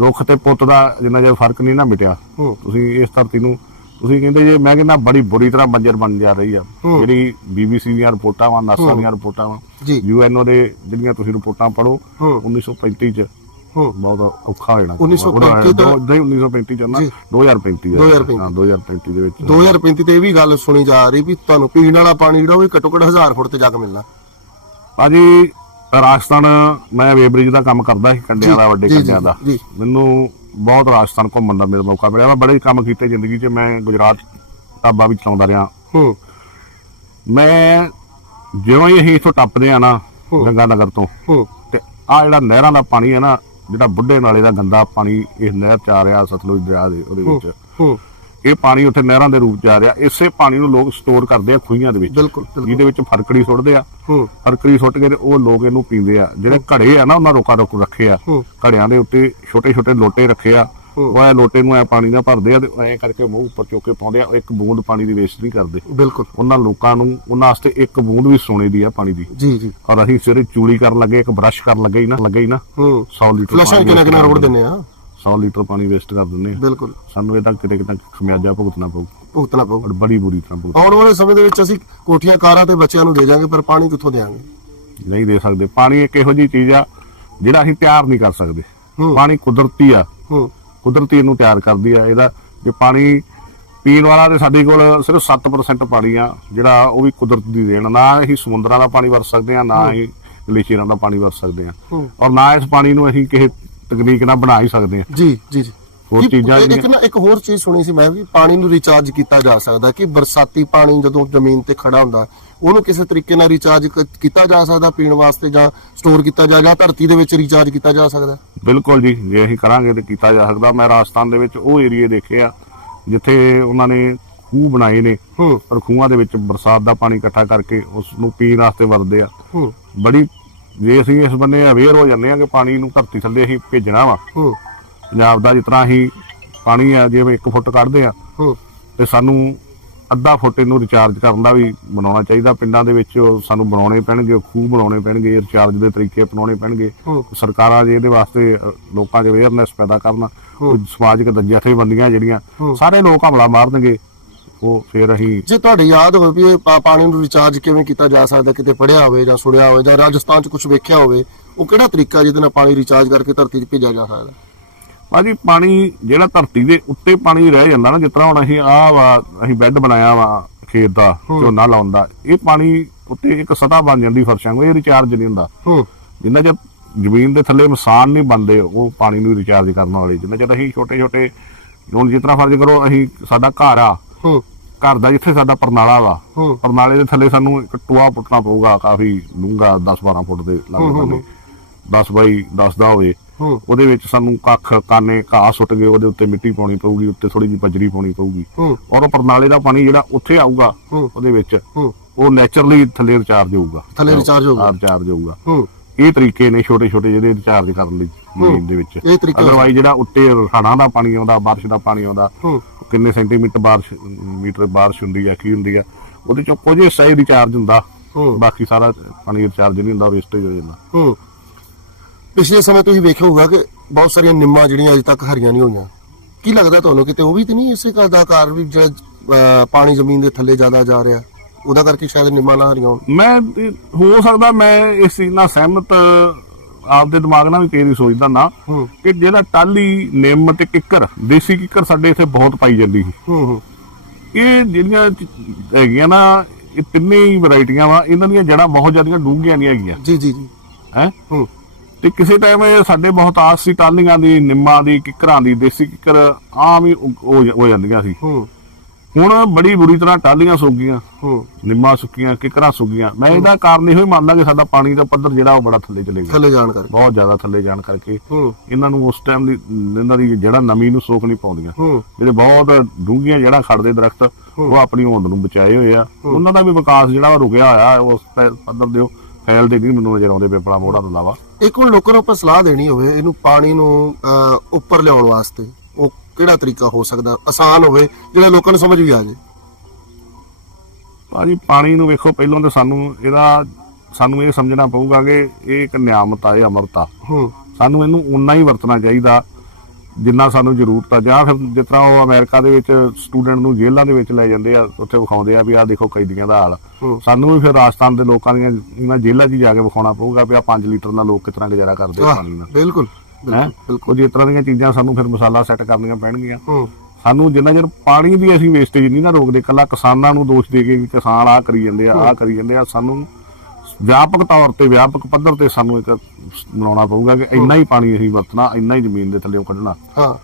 ਰੁੱਖ ਤੇ ਪੁੱਤ ਦਾ ਜਿੰਨਾ ਚਿਰ ਫ਼ਰਕ ਨਹੀਂ ਨਾ ਮਿਟਿਆ ਤੁਸੀਂ ਇਸ ਧਰਤੀ ਨੂੰ ਤੁਸੀਂ ਕਹਿੰਦੇ ਜੇ ਮੈਂ ਕਹਿੰਦਾ ਬੜੀ ਬੁਰੀ ਤਰ੍ਹਾਂ ਬੰਜਰ ਬਣ ਜਾ ਰਹੀ ਆ। ਜਿਹੜੀ ਬੀਬੀਸੀ ਦੀਆਂ ਰਿਪੋਰਟਾਂ ਵਾ ਨਾਸਾ। ਦੀਆਂ ਰਿਪੋਰਟਾਂ ਵਾ ਜੀ। ਯੂਐਨਓ ਦੇ ਜਿਹੜੀਆਂ ਤੁਸੀਂ ਰਿਪੋਰਟਾਂ ਪੜੋ ਹੂੰ। 1935 ਚ ਬਹੁਤ ਔਖਾ ਹੋ ਜਾਣਾ। 1935 ਤੋਂ- ਦੋ- ਨਹੀਂ 1935 ਚ ਨਾ ਜੀ। 2035 ਦਾ 2035 ਹਾਂ 2035 ਦੇ ਵਿੱਚ। 2035 ਤੇ ਇਹ ਵੀ ਗੱਲ ਸੁਣੀ ਜਾ ਰਹੀ ਵੀ ਤੁਹਾਨੂੰ ਪੀਣ ਵਾਲਾ ਪਾਣੀ ਜਿਹੜਾ ਉਹ ਵੀ ਘੱਟੋ ਘੱਟ 1000 ਫੁੱਟ ਤੇ ਜਾ ਕੇ ਮਿਲਣਾ। ਭਾਜੀ ਰਾਜਸਥਾਨ ਮੈਂ ਵੇਬਰਿਜ ਦਾ ਕੰਮ ਕਰਦਾ ਸੀ ਕੰਡਿਆਂ ਦਾ ਵੱਡੇ ਕੰਡਿਆਂ ਦਾ। ਮੈਨੂੰ ਬਹੁਤ ਰਾਜਸਥਾਨ ਘੁੰਮਣ ਦਾ ਮੇਰਾ ਮੌਕਾ ਮਿਲਿਆ। ਮੈਂ ਬੜੇ ਕੰਮ ਕੀਤੇ ਜ਼ਿੰਦਗੀ 'ਚ ਮੈਂ ਗੁਜਰਾਤ ਢਾਬਾ ਵੀ ਚਲਾਉਂਦਾ ਰਿਹਾ। ਮੈਂ ਜਿਉਂ ਹੀ ਅਸੀਂ ਇੱਥੋਂ ਟੱਪਦੇ ਆ ਨਾ। ਗੰਗਾ ਨਗਰ ਤੋਂ ਤੇ ਆ ਜਿਹੜਾ ਨਹਿਰਾਂ ਦਾ ਪਾਣੀ ਹੈ ਨਾ ਜਿਹੜਾ ਬੁੱਢੇ ਨਾਲੇ ਦਾ ਗੰਦਾ ਪਾਣੀ ਇਸ ਨਹਿਰ ਚ ਆ ਰਿਹਾ ਸਤਲੁਜ ਦਰਿਆ ਦੇ ਉਹਦੇ ਵਿੱਚ। ਇਹ ਪਾਣੀ ਉੱਥੇ ਨਹਿਰਾਂ ਦੇ ਰੂਪ ਚ ਆ ਰਿਹਾ। ਇਸੇ ਪਾਣੀ ਨੂੰ ਲੋਕ ਸਟੋਰ ਕਰਦੇ ਆ ਖੂਹੀਆਂ ਦੇ ਵਿੱਚ। ਬਿਲਕੁਲ ਜਿਹਦੇ ਵਿੱਚ ਫਰਕੜੀ ਸੁੱਟਦੇ ਆ। ਫਰਕੜੀ ਸੁੱਟ ਕੇ ਉਹ ਲੋਕ ਇਹਨੂੰ ਪੀਂਦੇ ਆ। ਜਿਹੜੇ ਘੜੇ ਆ ਨਾ ਉਹਨਾਂ ਰੋਕਾ ਰੋਕ ਰੱਖੇ ਆ। ਘੜਿਆਂ ਦੇ ਉੱਤੇ ਛੋਟੇ ਛੋਟੇ ਲੋਟੇ ਰੱਖੇ ਆ। ਉਹ ਐ ਲੋਟੇ ਨੂੰ ਐ ਪਾਣੀ ਨਾਲ ਭਰਦੇ ਆ ਤੇ ਐ ਕਰਕੇ ਮੂੰਹ ਉੱਪਰ ਚੁੱਕ ਕੇ ਪਾਉਂਦੇ ਆ। ਇੱਕ ਬੂੰਦ ਪਾਣੀ ਦੀ ਵੇਸਟ ਨਹੀਂ ਕਰਦੇ। ਬਿਲਕੁਲ। ਉਹਨਾਂ ਲੋਕਾਂ ਨੂੰ ਉਹਨਾਂ ਵਾਸਤੇ ਇੱਕ ਬੂੰਦ ਵੀ ਸੋਨੇ ਦੀ ਆ ਪਾਣੀ ਦੀ। ਜੀ ਜੀ। ਔਰ ਅਸੀਂ ਸਵੇਰੇ ਚੂਲੀ ਕਰਨ ਲੱਗੇ ਇੱਕ ਬ੍ਰਸ਼ ਕਰਨ ਲੱਗੇ ਹੀ ਨਾ ਲੱਗੇ ਹੀ ਨਾ। ਹੂੰ। 100 ਲੀਟਰ ਫਲਸ਼ਾਂ ਕਿੰਨਾ ਕਿੰਨਾ ਰੋੜ ਦਿੰਦੇ ਦਿੰਨੇ ਆ। 100 ਲੀਟਰ ਪਾਣੀ ਵੇਸਟ ਕਰ ਦਿੰਦੇ ਆ। ਬਿਲਕੁਲ। ਸਾਨੂੰ ਇਹਦਾ ਕਿਤੇ ਕਿਤੇ ਖਮਿਆਜਾ ਭੁਗਤਣਾ ਪਊ। ਭੁਗਤਣਾ ਪਊ। ਔਰ ਬੜੀ ਬੁਰੀ ਤਰ੍ਹਾਂ ਭੁਗਤ ਆਉਣ ਵਾਲੇ ਸਮੇਂ ਦੇ ਵਿੱਚ ਅਸੀਂ ਕੋਠੀਆਂ ਕਾਰਾਂ ਤੇ ਬੱਚਿਆਂ ਨੂੰ ਦੇ ਜਾਾਂਗੇ ਪਰ ਪਾਣੀ ਕਿੱਥੋਂ ਦੇਾਂਗੇ ਨਹੀਂ ਦੇ ਸਕਦੇ। ਪਾਣੀ ਇੱਕ ਇਹੋ ਜਿਹੀ ਚੀਜ਼ ਆ ਜਿਹੜਾ ਅਸੀਂ ਤਿਆਰ ਨਹੀਂ ਕਰ ਸਕਦੇ। ਪਾਣੀ ਕੁਦਰਤੀ ਆ। ਕੁਦਰਤੀ ਇਹਨੂੰ ਤਿਆਰ ਕਰਦੀ ਆ। ਇਹਦਾ ਜੇ ਪਾਣੀ ਪੀਣ ਵਾਲਾ ਤੇ ਸਾਡੇ ਕੋਲ ਸਿਰਫ 7% ਪਾਣੀ ਆ ਜਿਹੜਾ ਉਹ ਵੀ ਕੁਦਰਤ ਦੀ ਦੇਣ। ਨਾ ਅਸੀਂ ਸਮੁੰਦਰਾਂ ਦਾ ਪਾਣੀ ਵਰਤ ਸਕਦੇ ਆ ਨਾ ਅਸੀਂ ਗਲੇਸ਼ੀਅਰਾਂ ਦਾ ਪਾਣੀ ਵਰਤ ਸਕਦੇ ਆ। ਔਰ ਨਾ ਇਸ ਪਾਣੀ ਨੂੰ ਅਸੀਂ ਕਿਸੇ ਤਕਨੀਕ ਨਾਲ ਬਣਾ ਹੀ ਸਕਦੇ ਆ। ਜੀ ਜੀ ਜੀ। ਹੋਰ ਚੀਜ਼ਾਂ ਇੱਕ ਨਾ ਇੱਕ ਹੋਰ ਚੀਜ਼ ਸੁਣੀ ਸੀ ਮੈਂ ਵੀ ਪਾਣੀ ਨੂੰ ਰੀਚਾਰਜ ਕੀਤਾ ਜਾ ਸਕਦਾ ਕਿ ਬਰਸਾਤੀ ਪਾਣੀ ਜਦੋਂ ਜ਼ਮੀਨ ਤੇ ਖੜਾ ਹੁੰਦਾ ਉਹਨੂੰ ਕਿਸੇ ਤਰੀਕੇ ਨਾਲ ਰੀਚਾਰਜ ਕੀਤਾ ਜਾ ਸਕਦਾ ਪੀਣ ਵਾਸਤੇ ਜਾਂ ਸਟੋਰ ਕੀਤਾ ਜਾ ਜਾਂ ਧਰਤੀ ਦੇ ਵਿੱਚ ਰੀਚਾਰਜ ਕੀਤਾ ਜਾ ਸਕਦਾ? ਬਿਲਕੁਲ ਜੀ ਜੇ ਅਸੀਂ ਕਰਾਂਗੇ ਤੇ ਕੀਤਾ ਜਾ ਸਕਦਾ। ਮੈਂ ਰਾਜਸਥਾਨ ਦੇ ਵਿੱਚ ਉਹ ਏਰੀਏ ਦੇਖੇ ਆ ਜਿੱਥੇ ਉਹਨਾਂ ਨੇ ਖੂਹ ਬਣਾਏ ਨੇ ਹੂੰ। ਔਰ ਖੂਹਾਂ ਦੇ ਵਿੱਚ ਬਰਸਾਤ ਦਾ ਪਾਣੀ ਇਕੱਠਾ ਕਰਕੇ ਉਸ ਨੂੰ ਪੀਣ ਵਾਸਤੇ ਵਰਤਦੇ ਆ। ਹੂੰ। ਬੜੀ ਜੇ ਅਸੀਂ ਇਸ ਬੰਨੇ ਅਵੇਅਰ ਹੋ ਜਾਂਦੇ ਆ ਕਿ ਪਾਣੀ ਨੂੰ ਧਰਤੀ ਥੱਲੇ ਅਸੀਂ ਭੇਜਣਾ ਵਾ ਹੂੰ। ਪੰਜਾਬ ਦਾ ਤਰ੍ਹਾਂ ਅਸੀਂ ਪਾਣੀ ਆ ਜਿਵੇਂ 1 ਫੁੱਟ ਕੱਢਦੇ ਆ ਹੂੰ। ਤੇ ਸਾਨੂੰ ਅੱਧਾ ਫੁੱਟ ਇਹਨੂੰ ਰਿਚਾਰਜ ਕਰਨ ਦਾ ਵੀ ਬਣਾਉਣਾ ਚਾਹੀਦਾ। ਪਿੰਡਾਂ ਦੇ ਵਿੱਚ ਸਾਨੂੰ ਬਣਾਉਣੇ ਪੈਣਗੇ ਖੂਹ ਬਣਾਉਣੇ ਪੈਣਗੇ ਰਿਚਾਰਜ ਦੇ ਤਰੀਕੇ ਅਪਣਾਉਣੇ ਪੈਣਗੇ। ਸਰਕਾਰਾਂ ਜੇ ਇਹਦੇ ਵਾਸਤੇ ਲੋਕਾਂ 'ਚ ਅਵੇਅਰਨੈਸ ਪੈਦਾ ਕਰਨ ਸਮਾਜਿਕ ਜਥੇਬੰਦੀਆਂ ਜਿਹੜੀਆਂ। ਸਾਰੇ ਲੋਕ ਹਮਲਾ ਮਾਰ ਦੇਣਗੇ ਉਹ ਫਿਰ ਅਸੀਂ ਜੇ ਤੁਹਾਡੇ ਯਾਦ ਹੋਵੇ ਵੀ ਇਹ ਪਾ- ਪਾਣੀ ਨੂੰ ਰੀਚਾਰਜ ਕਿਵੇਂ ਕੀਤਾ ਜਾ ਸਕਦਾ ਕਿਤੇ ਪੜਿਆ ਹੋਵੇ ਜਾਂ ਸੁਣਿਆ ਹੋਵੇ ਜਾਂ ਰਾਜਸਥਾਨ 'ਚ ਕੁਝ ਵੇਖਿਆ ਹੋਵੇ ਉਹ ਕਿਹੜਾ ਤਰੀਕਾ ਜਿਹਦੇ ਨਾਲ ਪਾਣੀ ਰੀਚਾਰਜ ਕਰਕੇ ਧਰਤੀ 'ਚ ਭੇਜਿਆ ਜਾ ਸਕਦਾ? ਭਾਜੀ ਪਾਣੀ ਜਿਹੜਾ ਧਰਤੀ ਦੇ ਉੱਤੇ ਪਾਣੀ ਰਹਿ ਜਾਂਦਾ ਨਾ ਜਿਸ ਤਰ੍ਹਾਂ ਹੁਣ ਅਸੀਂ ਆਹ ਵਾ ਅਸੀਂ ਬੈੱਡ ਬਣਾਇਆ ਵਾ ਖੇਤ ਦਾ। ਝੋਨਾ ਲਾਉਣ ਦਾ ਇਹ ਪਾਣੀ ਉੱਤੇ ਇੱਕ ਸਤ੍ਹਾ ਬਣ ਜਾਂਦੀ ਫਰਸ਼ਾਂ ਵਾਂਗੂ ਇਹ ਰਿਚਾਰਜ ਨਹੀਂ ਹੁੰਦਾ। ਹੂੰ। ਜਿੰਨਾ ਚਿਰ ਜ਼ਮੀਨ ਦੇ ਥੱਲੇ ਮਸਾਨ ਨਹੀਂ ਬੰਦੇ ਉਹ ਪਾਣੀ ਨੂੰ ਰਿਚਾਰਜ ਕਰਨ ਵਾਲੇ ਜਿੰਨਾ ਚਿਰ ਅਸੀਂ ਛੋਟੇ ਛੋਟੇ ਹੁਣ ਜਿਸ ਤਰ੍ਹਾਂ ਫਰਜ਼ ਕਰੋ ਅਸੀਂ ਸਾਡਾ ਘਰ ਆ ਹੂੰ। ਘਰ ਦਾ ਜਿੱਥੇ ਸਾਡਾ ਪਰਨਾਲਾ ਵਾ ਹੂੰ। ਪਰਨਾਲੇ ਦੇ ਥੱਲੇ ਸਾਨੂੰ ਇੱਕ ਟੋਆ ਪੁੱਟਣਾ ਪਊਗਾ ਕਾਫੀ ਡੂੰਘਾ 10 12 ਫੁੱਟ ਦੇ ਹੂੰ, ਹੂੰ, ਲਾਗੇ 10 ਬਾਈ 10 ਦਾ ਹੋਵੇ ਹੂੰ। ਉਹਦੇ ਵਿੱਚ ਸਾਨੂੰ ਕੱਖ ਕਾਨੇ ਘਾਹ ਸੁੱਟ ਗਏ ਉਹਦੇ ਉੱਤੇ ਮਿੱਟੀ ਪਾਉਣੀ ਪਊਗੀ ਉੱਤੇ ਥੋੜੀ ਜਿਹੀ ਬਜਰੀ ਪਾਉਣੀ ਪਊਗੀ। ਹੂੰ। ਔਰ ਉਹ ਪਰਨਾਲੇ ਦਾ ਪਾਣੀ ਜਿਹੜਾ ਉੱਥੇ ਆਊਗਾ ਹੂੰ। ਉਹਦੇ ਵਿੱਚ ਹੂੰ। ਉਹ ਨੇਚਰਲੀ ਥੱਲੇ ਰਿਚਾਰਜ ਹੋਊਗਾ। ਥੱਲੇ recharge ਹੋਊਗਾ। ਰਿਚਾਰਜ ਹੋਊਗਾ। ਹੂੰ। ਇਹ ਤਰੀਕੇ ਨੇ ਛੋਟੇ ਛੋਟੇ ਜਿਹੜੇ ਰਿਚਾਰਜ ਕਰਨ ਲਈ ਜ਼ਮੀਨ ਦੇ ਵਿੱਚ। ਇਹ ਤਰੀਕੇ ਅਦਰਵਾਈਜ਼ ਜਿਹੜਾ ਉੱਤੇ ਹੜਾਂ ਦਾ ਪਾਣੀ ਆਉਂਦਾ ਬਾਰਿਸ਼ ਦਾ ਪਾਣੀ ਆਉਂਦਾ ਕਿੰਨੇ ਸੈਂਟੀਮੀਟਰ ਬਾਰਿਸ਼ ਮੀਟਰ ਬਾਰਿਸ਼ ਹੁੰਦੀ ਆ ਕੀ ਹੁੰਦੀ ਆ ਉਹਦੇ ਚੋਂ ਕੁਝ ਹਿੱਸਾ ਹੀ ਰਿਚਾਰਜ ਹੁੰਦਾ। ਬਾਕੀ ਸਾਰਾ ਪਾਣੀ ਰਿਚਾਰਜ ਨਹੀਂ ਹੁੰਦਾ ਵੇਸਟੇਜ ਹੋ ਜਾਂਦਾ। ਪਿਛਲੇ ਸਮੇਂ ਤੁਸੀਂ ਵੇਖਿਆ ਹੋਊਗਾ ਕਿ ਬਹੁਤ ਸਾਰੀਆਂ ਨਿੰਮਾਂ ਜਿਹੜੀਆਂ ਅਜੇ ਤੱਕ ਹਰੀਆਂ ਨਹੀਂ ਹੋਈਆਂ। ਕੀ ਲੱਗਦਾ ਤੁਹਾਨੂੰ ਕਿਤੇ ਉਹ ਵੀ ਤੇ ਨਹੀਂ ਇਸੇ ਦਾ ਕਾਰ ਵੀ ਜਿਹੜਾ ਪਾਣੀ ਜ਼ਮੀਨ ਦੇ ਥੱਲੇ ਜ਼ਿਆਦਾ ਜਾ ਰਿਹਾ? ਉਹਦਾ ਕਰਕੇ ਸ਼ਾਇਦ ਨਿੰਮਾਂ ਨਾ ਹਰੀਆਂ ਹੋਣ। ਮੈਂ ਇਹ- ਹੋ ਸਕਦਾ ਮੈਂ ਇਸ ਚੀਜ਼ ਨਾਲ ਸਹਿਮਤ ਆਪਦੇ ਦਿਮਾਗ ਨਾਲ ਵੀ ਤੇਰੀ ਸੋਚਦਾ ਨਾ ਹੂੰ। ਕਿ ਜਿਹੜਾ ਟਾਲੀ ਨਿੰਮ ਤੇ ਕਿੱਕਰ ਦੇਸੀ ਕਿੱਕਰ ਸਾਡੇ ਇੱਥੇ ਬਹੁਤ ਪਾਈ ਜਾਂਦੀ ਸੀ। ਹੂੰ ਹੂੰ। ਇਹ ਜਿਹੜੀਆਂ ਚ- ਹੈਗੀਆਂ ਨਾ ਇਹ ਤਿੰਨੇ ਹੀ ਵੈਰਾਈਟੀਆਂ ਵਾ ਇਹਨਾਂ ਦੀਆਂ ਜੜਾਂ ਬਹੁਤ ਜ਼ਿਆਦੀਆਂ ਡੂੰਘੀਆਂ ਨਹੀਂ ਹੈਗੀਆਂ। ਜੀ ਜੀ ਜੀ। ਹੈ? ਹੂੰ। ਤੇ ਕਿਸੇ ਟਾਈਮ ਇਹ ਸਾਡੇ ਬਹੁਤ ਆਸ ਸੀ ਟਾਲੀਆਂ ਦੀ ਨਿੰਮਾਂ ਦੀ ਕਿੱਕਰਾਂ ਦੀ ਦੇਸੀ ਕਿੱਕਰ ਆਮ ਹੀ ਉਗ- ਹੋ ਹੋ ਜਾਂਦੀਆਂ ਸੀ। ਹੂੰ। ਹੁਣ ਬੜੀ ਬੁਰੀ ਤਰ੍ਹਾਂ ਟਾਲੀਆਂ ਸੁੱਕ ਗਈਆਂ ਹੂੰ। ਨਿੰਮਾਂ ਸੁੱਕੀਆਂ ਕਿੱਕਰਾਂ ਸੁੱਕ ਗਈਆਂ ਮੈਂ ਇਹਦਾ ਕਾਰਨ ਇਹੋ ਹੀ ਮੰਨਦਾ ਕਿ ਸਾਡਾ ਪਾਣੀ ਦਾ ਪੱਧਰ ਜਿਹੜਾ ਉਹ ਬੜਾ ਥੱਲੇ ਚਲੇ ਗਿਆ। ਥੱਲੇ ਜਾਣ ਕਰਕੇ। ਬਹੁਤ ਜ਼ਿਆਦਾ ਥੱਲੇ ਜਾਣ ਕਰਕੇ। ਇਹਨਾਂ ਨੂੰ ਉਸ ਟਾਈਮ ਦੀ ਇਹਨਾਂ ਦੀ ਜਿਹੜਾ ਨਮੀ ਨੂੰ ਸੋਖ ਨਹੀਂ ਪਾਉਂਦੀਆਂ। ਜਿਹੜੇ ਬਹੁਤ ਡੂੰਘੀਆਂ ਜਿਹੜਾ ਖੜਦੇ ਦਰਖਤ ਉਹ ਆਪਣੀ ਹੋਂਦ ਨੂੰ ਬਚਾਏ ਹੋਏ ਆ। ਉਹਨਾਂ ਦਾ ਵੀ ਵਿਕਾਸ ਜਿਹੜਾ ਰੁਕਿਆ ਹੋਇਆ ਉਸ ਪੱਧਰ ਦੇ ਉਹ ਫੈਲਦੇ ਨਹੀਂ ਮੈਨੂੰ ਨਜ਼ਰ ਆਉਂਦੇ ਪੇਪੜਾ ਮੋੜਾ ਤੋਂ ਇਲਾਵਾ। ਇੱਕ ਹੁਣ ਲੋਕਾਂ ਨੂੰ ਆਪਾਂ ਸਲਾਹ ਦੇਣੀ ਹੋਵੇ ਇਹਨੂੰ ਪਾਣੀ ਨੂੰ ਉੱਪਰ ਲਿਆਉਣ ਵਾਸਤੇ ਉਹ ਕਿਹੜਾ ਤਰੀਕਾ ਹੋ ਸਕਦਾ? ਆਸਾਨ ਹੋਵੇ ਜਿਹੜਾ ਲੋਕਾਂ ਨੂੰ ਸਮਝ ਵੀ ਆ ਜਾਏ। ਭਾਜੀ ਪਾਣੀ ਨੂੰ ਵੇਖੋ ਪਹਿਲਾਂ ਤਾਂ ਸਾਨੂੰ ਇਹਦਾ ਸਾਨੂੰ ਇਹ ਸਮਝਣਾ ਪਊਗਾ ਕਿ ਇਹ ਇੱਕ ਨਿਆਮਤ ਆ ਇਹ ਅਮਰਤ। ਸਾਨੂੰ ਇਹਨੂੰ ਉਨਾ ਹੀ ਵਰਤਣਾ ਚਾਹੀਦਾ ਜਿੰਨਾ ਸਾਨੂੰ ਜ਼ਰੂਰਤ ਆ। ਜਾਂ ਫਿਰ ਜਿਸ ਤਰ੍ਹਾਂ ਉਹ ਅਮਰੀਕਾ ਦੇ ਵਿੱਚ ਸਟੂਡੈਂਟ ਨੂੰ ਜੇਲ੍ਹਾਂ ਦੇ ਵਿੱਚ ਲੈ ਜਾਂਦੇ ਆ ਉੱਥੇ ਵਿਖਾਉਂਦੇ ਆ ਵੀ ਆਹ ਦੇਖੋ ਕੈਦੀਆਂ ਦਾ ਹਾਲ। ਸਾਨੂੰ ਵੀ ਫਿਰ ਰਾਜਸਥਾਨ ਦੇ ਲੋਕਾਂ ਦੀਆਂ ਇਹਨਾਂ ਜੇਲ੍ਹਾਂ 'ਚ ਜਾ ਕੇ ਵਿਖਾਉਣਾ ਪਊਗਾ ਵੀ ਆ 5 ਲੀਟਰ ਨਾਲ ਲੋਕ ਕਿਸ ਤਰ੍ਹਾਂ ਗੁਜ਼ਾਰਾ ਕਰਦੇ ਆ ਪਾਣੀ ਨਾਲ। ਬਿਲਕੁਲ। ਹੈ। ਬਿਲਕੁਲ ਇਸ ਤਰ੍ਹਾਂ ਦੀਆਂ ਚੀਜ਼ਾਂ ਸਾਨੂੰ ਫਿਰ ਮਸਾਲਾ ਸੈੱਟ ਕਰਨੀਆਂ ਪੈਣਗੀਆਂ। ਸਾਨੂੰ ਜਿੰਨਾ ਚਿਰ ਪਾਣੀ ਦੀ ਅਸੀਂ ਵੇਸਟੇਜ ਨਹੀਂ ਨਾ ਰੋਕਦੇ ਕੱਲਾ ਕਿਸਾਨਾਂ ਨੂੰ ਦੋਸ਼ ਦੇ ਕੇ ਵੀ ਕਿਸਾਨ ਆਹ ਕਰੀ ਜਾਂਦੇ ਆ ਆਹ ਕਰੀ ਜਾਂਦੇ ਆ ਸਾਨੂੰ ਵਿਆਪਕ ਤੌਰ ਤੇ ਵਿਆਪਕ ਪੱਧਰ ਤੇ ਸਾਨੂੰ ਇੱਕ ਬਣਾਉਣਾ ਪਊਗਾ ਕਿ ਇੰਨਾ ਹੀ ਪਾਣੀ ਅਸੀਂ ਵਰਤਣਾ ਇੰਨਾ ਹੀ ਜ਼ਮੀਨ ਦੇ ਥੱਲੇੋਂ ਕੱਢਣਾ। ਹਾਂ।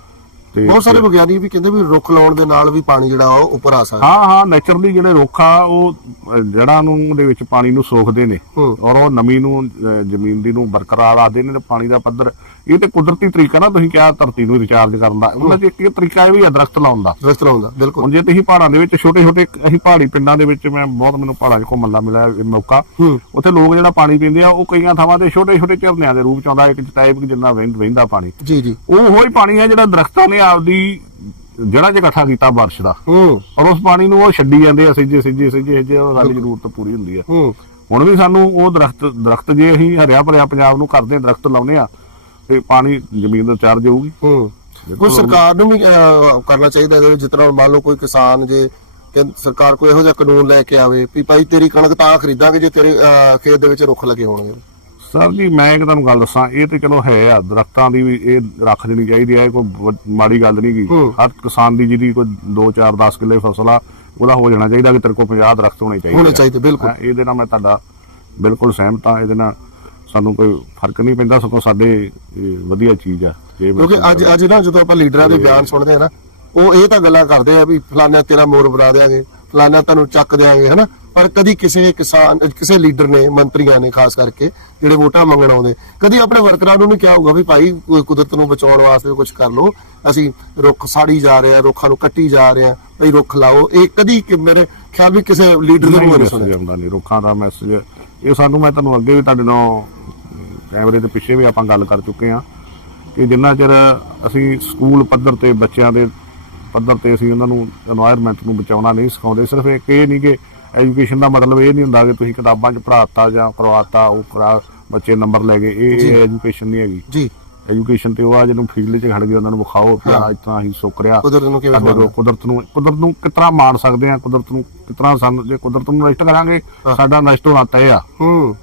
ਤੇ ਬਹੁਤ ਸਾਰੇ ਵਿਗਿਆਨੀ ਵੀ ਕਹਿੰਦੇ ਵੀ ਰੁੱਖ ਲਾਉਣ ਦੇ ਨਾਲ ਵੀ ਪਾਣੀ ਜਿਹੜਾ ਉਹ ਉੱਪਰ ਆ ਸਕਦਾ। ਹਾਂ ਹਾਂ ਨੇਚਰਲੀ ਜਿਹੜੇ ਰੁੱਖ ਆ ਉਹ ਜੜ੍ਹਾਂ ਨੂੰ ਦੇ ਵਿੱਚ ਪਾਣੀ ਨੂੰ ਸੋਖਦੇ ਨੇ। ਔਰ ਉਹ ਨਮੀ ਨੂੰ ਜ਼ਮੀਨ ਦੀ ਨੂੰ ਬਰਕਰਾਰ ਰੱਖਦੇ ਨੇ ਤੇ ਪਾਣੀ ਦਾ ਪੱਧਰ ਇਹ ਤੇ ਕੁਦਰਤੀ ਤਰੀਕਾ ਨਾ ਤੁਸੀਂ ਕਿਹਾ ਧਰਤੀ ਨੂੰ ਰਿਚਾਰਜ ਕਰਨ ਦਾ। ਉਹਨਾਂ ਚ ਇੱਕ ਤਰੀਕਾ ਇਹ ਵੀ ਆ ਦਰਖਤ ਲਾਉਣ ਦਾ। ਦਰਖਤ ਲਾਉਂਦਾ ਬਿਲਕੁਲ। ਹੁਣ ਜੇ ਤੁਸੀਂ ਪਹਾੜਾਂ ਦੇ ਵਿੱਚ ਛੋਟੇ ਛੋਟੇ ਅਸੀਂ ਪਹਾੜੀ ਪਿੰਡਾਂ ਦੇ ਵਿੱਚ ਮੈਂ ਬਹੁਤ ਮੈਨੂੰ ਪਹਾੜਾਂ 'ਚ ਘੁੰਮਣ ਦਾ ਮਿਲਿਆ ਇਹ ਮੌਕਾ। ਹੂੰ। ਉੱਥੇ ਲੋਕ ਜਿਹੜਾ ਪਾਣੀ ਪੀਂਦੇ ਆ ਉਹ ਕਈਆਂ ਥਾਵਾਂ ਤੇ ਛੋਟੇ ਛੋਟੇ ਝਰਨਿਆਂ ਦੇ ਰੂਪ ਚ ਆਉਂਦਾ ਇੱਕ ਟਾਈਪ ਜਿੰਨਾ ਵਹਿੰ- ਵਹਿੰਦਾ ਪਾਣੀ। ਜੀ ਜੀ। ਉਹ ਉਹੀ ਪਾਣੀ ਹੈ ਜਿਹੜਾ ਦਰਖਤਾਂ ਨੇ ਆਪਦੀ ਜੜ੍ਹਾਂ 'ਚ ਇਕੱਠਾ ਕੀਤਾ ਬਾਰਿਸ਼ ਦਾ। ਹੂੰ। ਔਰ ਉਸ ਪਾਣੀ ਨੂੰ ਉਹ ਛੱਡੀ ਜਾਂਦੇ ਆ ਸਿੱਜੇ ਸਿੱਜੇ ਸਿੱਜੇ ਸਿੱਜੇ ਉਹ ਸਾਡੀ ਜ਼ਰੂਰਤ ਪੂਰੀ ਹੁੰਦੀ ਆ। ਹੂੰ। ਹੁਣ ਵੀ ਸਾਨੂੰ ਉਹ ਦਰਖਤ ਦਰਖਤ ਜੇ ਅਸੀਂ ਹਰਿਆ ਭਰਿਆ ਪੰਜਾਬ ਨੂੰ ਕਰਦੇ ਹਾਂ, ਦਰਖਤ ਲਾਉਨੇ ਆ ਤੇ ਪਾਣੀ ਜ਼ਮੀਨ ਦਾ ਚਾਰਜ ਹੋਊਗੀ। ਹੂੰ। ਕੋਈ ਸਰਕਾਰ ਨੂੰ ਵੀ ਅਹ, ਕਰਨਾ ਚਾਹੀਦਾ ਵਿੱਚ ਜਿਸ ਤਰ੍ਹਾਂ ਮੰਨ ਲਓ ਕੋਈ ਕਿਸਾਨ ਜੇ ਕਿ ਸਰਕਾਰ ਕੋਈ ਇਹੋ ਜਿਹਾ ਕਾਨੂੰਨ ਲੈ ਕੇ ਆਵੇ ਵੀ ਭਾਈ ਤੇਰੀ ਕਣਕ ਤਾਂ ਖਰੀਦਾਂਗੇ ਜੇ ਤੇਰੇ ਅਹ, ਖੇਤ ਦੇ ਵਿੱਚ ਰੁੱਖ ਲੱਗੇ ਹੋਣਗੇ। ਸਰ ਜੀ ਮੈਂ ਇੱਕ ਤੁਹਾਨੂੰ ਗੱਲ ਦੱਸਾਂ ਇਹ ਤੇ ਚਲੋ ਹੈ ਆ ਦਰਖਤਾਂ ਦੀ ਵੀ ਇਹ ਰੱਖ ਦੇਣੀ ਚਾਹੀਦੀ ਹੈ ਇਹ ਕੋਈ ਵ- ਮਾੜੀ ਗੱਲ ਨਹੀਂ ਗੀ। ਹੂੰ। ਹਰ ਕਿਸਾਨ ਦੀ ਜਿਹਦੀ ਕੋਈ 2 4 10 ਕਿੱਲੇ ਫਸਲ ਆ ਉਹਦਾ ਹੋ ਜਾਣਾ ਚਾਹੀਦਾ ਕਿ ਤੇਰੇ ਕੋਲ 50 ਦਰਖਤ ਹੋਣੇ ਚਾਹੀਦੇ ਹੋਣੇ ਆ। ਚਾਹੀਦੇ ਬਿਲਕੁਲ। ਹਾਂ, ਇਹਦੇ ਨਾਲ ਮੈਂ ਤੁਹਾਡਾ ਬਿਲਕੁਲ ਸਹਿਮਤ ਹਾਂ ਇਹਦੇ ਨਾਲ ਸਾਨੂੰ ਕੋਈ ਫ਼ਰਕ ਨਹੀਂ ਪੈਂਦਾ ਸਗੋਂ ਸਾਡੇ ਵਧੀਆ ਚੀਜ਼ ਆ ਕਿਉਂਕਿ ਅੱਜ ਅੱਜ ਨਾ ਜਦੋਂ ਆਪਾਂ ਲੀਡਰਾਂ ਦੇ ਬਿਆਨ ਸੁਣਦੇ ਆ ਨਾ ਉਹ ਇਹ ਤਾਂ ਗੱਲਾਂ ਕਰਦੇ ਆ ਵੀ ਫਲਾਨਾ ਤੇਰਾ ਮੋਰ ਬਣਾ ਦੇਾਂਗੇ ਫਲਾਨਾ ਤੈਨੂੰ ਚੱਕ ਦੇਾਂਗੇ ਹਨਾ? ਪਰ ਕਦੀ ਕਿਸੇ ਕਿਸਾਨ ਕਿਸੇ ਲੀਡਰ ਨੇ ਮੰਤਰੀਆਂ ਨੇ ਖਾਸ ਕਰਕੇ ਜਿਹੜੇ ਵੋਟਾਂ ਮੰਗਣ ਆਉਂਦੇ ਕਦੀ ਆਪਣੇ ਵਰਕਰਾਂ ਨੂੰ ਨਹੀਂ ਕਿਹਾ ਹੋਊਗਾ ਵੀ ਭਾਈ ਕੋਈ ਕੁਦਰਤ ਨੂੰ ਬਚਾਉਣ ਵਾਸਤੇ ਕੁਝ ਕਰ ਲਓ ਅਸੀਂ ਰੁੱਖ ਸਾੜੀ ਜਾ ਰਹੇ ਆ ਰੁੱਖਾਂ ਨੂੰ ਕੱਟੀ ਜਾ ਰਹੇ ਆ ਭਈ ਰੁੱਖ ਲਾਓ ਇਹ ਕਦੀ ਕਿ ਮੇਰੇ ਖਿਆਲ ਵੀ ਕਿਸੇ ਲੀਡਰ ਮੂੰਹੋਂ ਨਹੀਂ ਸੁਣਿਆ। ਆਉਂਦਾ ਨਹੀਂ ਰੁੱਖਾਂ ਦਾ ਮੈਸੇਜ ਇਹ ਸਾਨੂੰ ਮੈਂ ਤੁਹਾਨੂੰ ਅੱਗੇ ਵੀ ਤੁਹਾਡੇ ਨਾਲ ਕੈਮਰੇ ਦੇ ਪਿੱਛੇ ਵੀ ਆਪਾਂ ਗੱਲ ਕਰ ਚੁੱਕੇ ਆ ਕਿ ਜਿੰਨਾ ਚਿਰ ਅਸੀਂ ਸਕੂਲ ਪੱਧਰ ਤੇ ਬੱਚਿਆਂ ਦੇ ਪੱਧਰ ਤੇ ਅਸੀਂ ਉਹਨਾਂ ਨੂੰ এনवायरमेंट ਨੂੰ ਬਚਾਉਣਾ ਨਹੀਂ ਸਿਖਾਉਂਦੇ ਸਿਰਫ ਇੱਕ ਇਹ ਨਹੀਂ ਕਿ ਐਜੂਕੇਸ਼ਨ ਦਾ ਮਤਲਬ ਇਹ ਨਹੀਂ ਹੁੰਦਾ ਕਿ ਤੁਸੀਂ ਕਿਤਾਬਾਂ 'ਚ ਪੜਾਤਾ ਜਾਂ ਕਰਵਾਤਾ ਉਹ ਕਰਾ ਬੱਚੇ ਨੰਬਰ ਲੈ ਗਏ ਇਹ ਐਜੂਕੇਸ਼ਨ ਨਹੀਂ ਹੈਗੀ। ਜੀ। ਐਜੂਕੇਸ਼ਨ ਤੇ ਉਹ ਆ ਜਿਹਨੂੰ ਫੀਲਡ 'ਚ ਖੜ ਗਏ ਉਹਨਾਂ ਨੂੰ ਵਿਖਾਓ ਕਿ ਆ ਇਤਨਾ ਹੀ ਸੁੱਕ ਰਿਹਾ। ਕੁਦਰਤ ਨੂੰ ਕਿਵੇਂ ਸਾਡੇ ਕੋਲ ਕੁਦਰਤ ਨੂੰ ਕੁਦਰਤ ਨੂੰ ਕਿਤਨਾ ਮਾਣ ਸਕਦੇ ਆ ਕੁਦਰਤ ਨੂੰ ਕਿਤਨਾ ਸਾਨੂੰ ਜੇ ਕੁਦਰਤ ਨੂੰ ਨਸ਼ਟ ਕਰਾਂਗੇ ਸਾਡਾ ਨਸ਼ਟ ਹੋਣਾ ਤੈਅ ਆ। ਹੂੰ।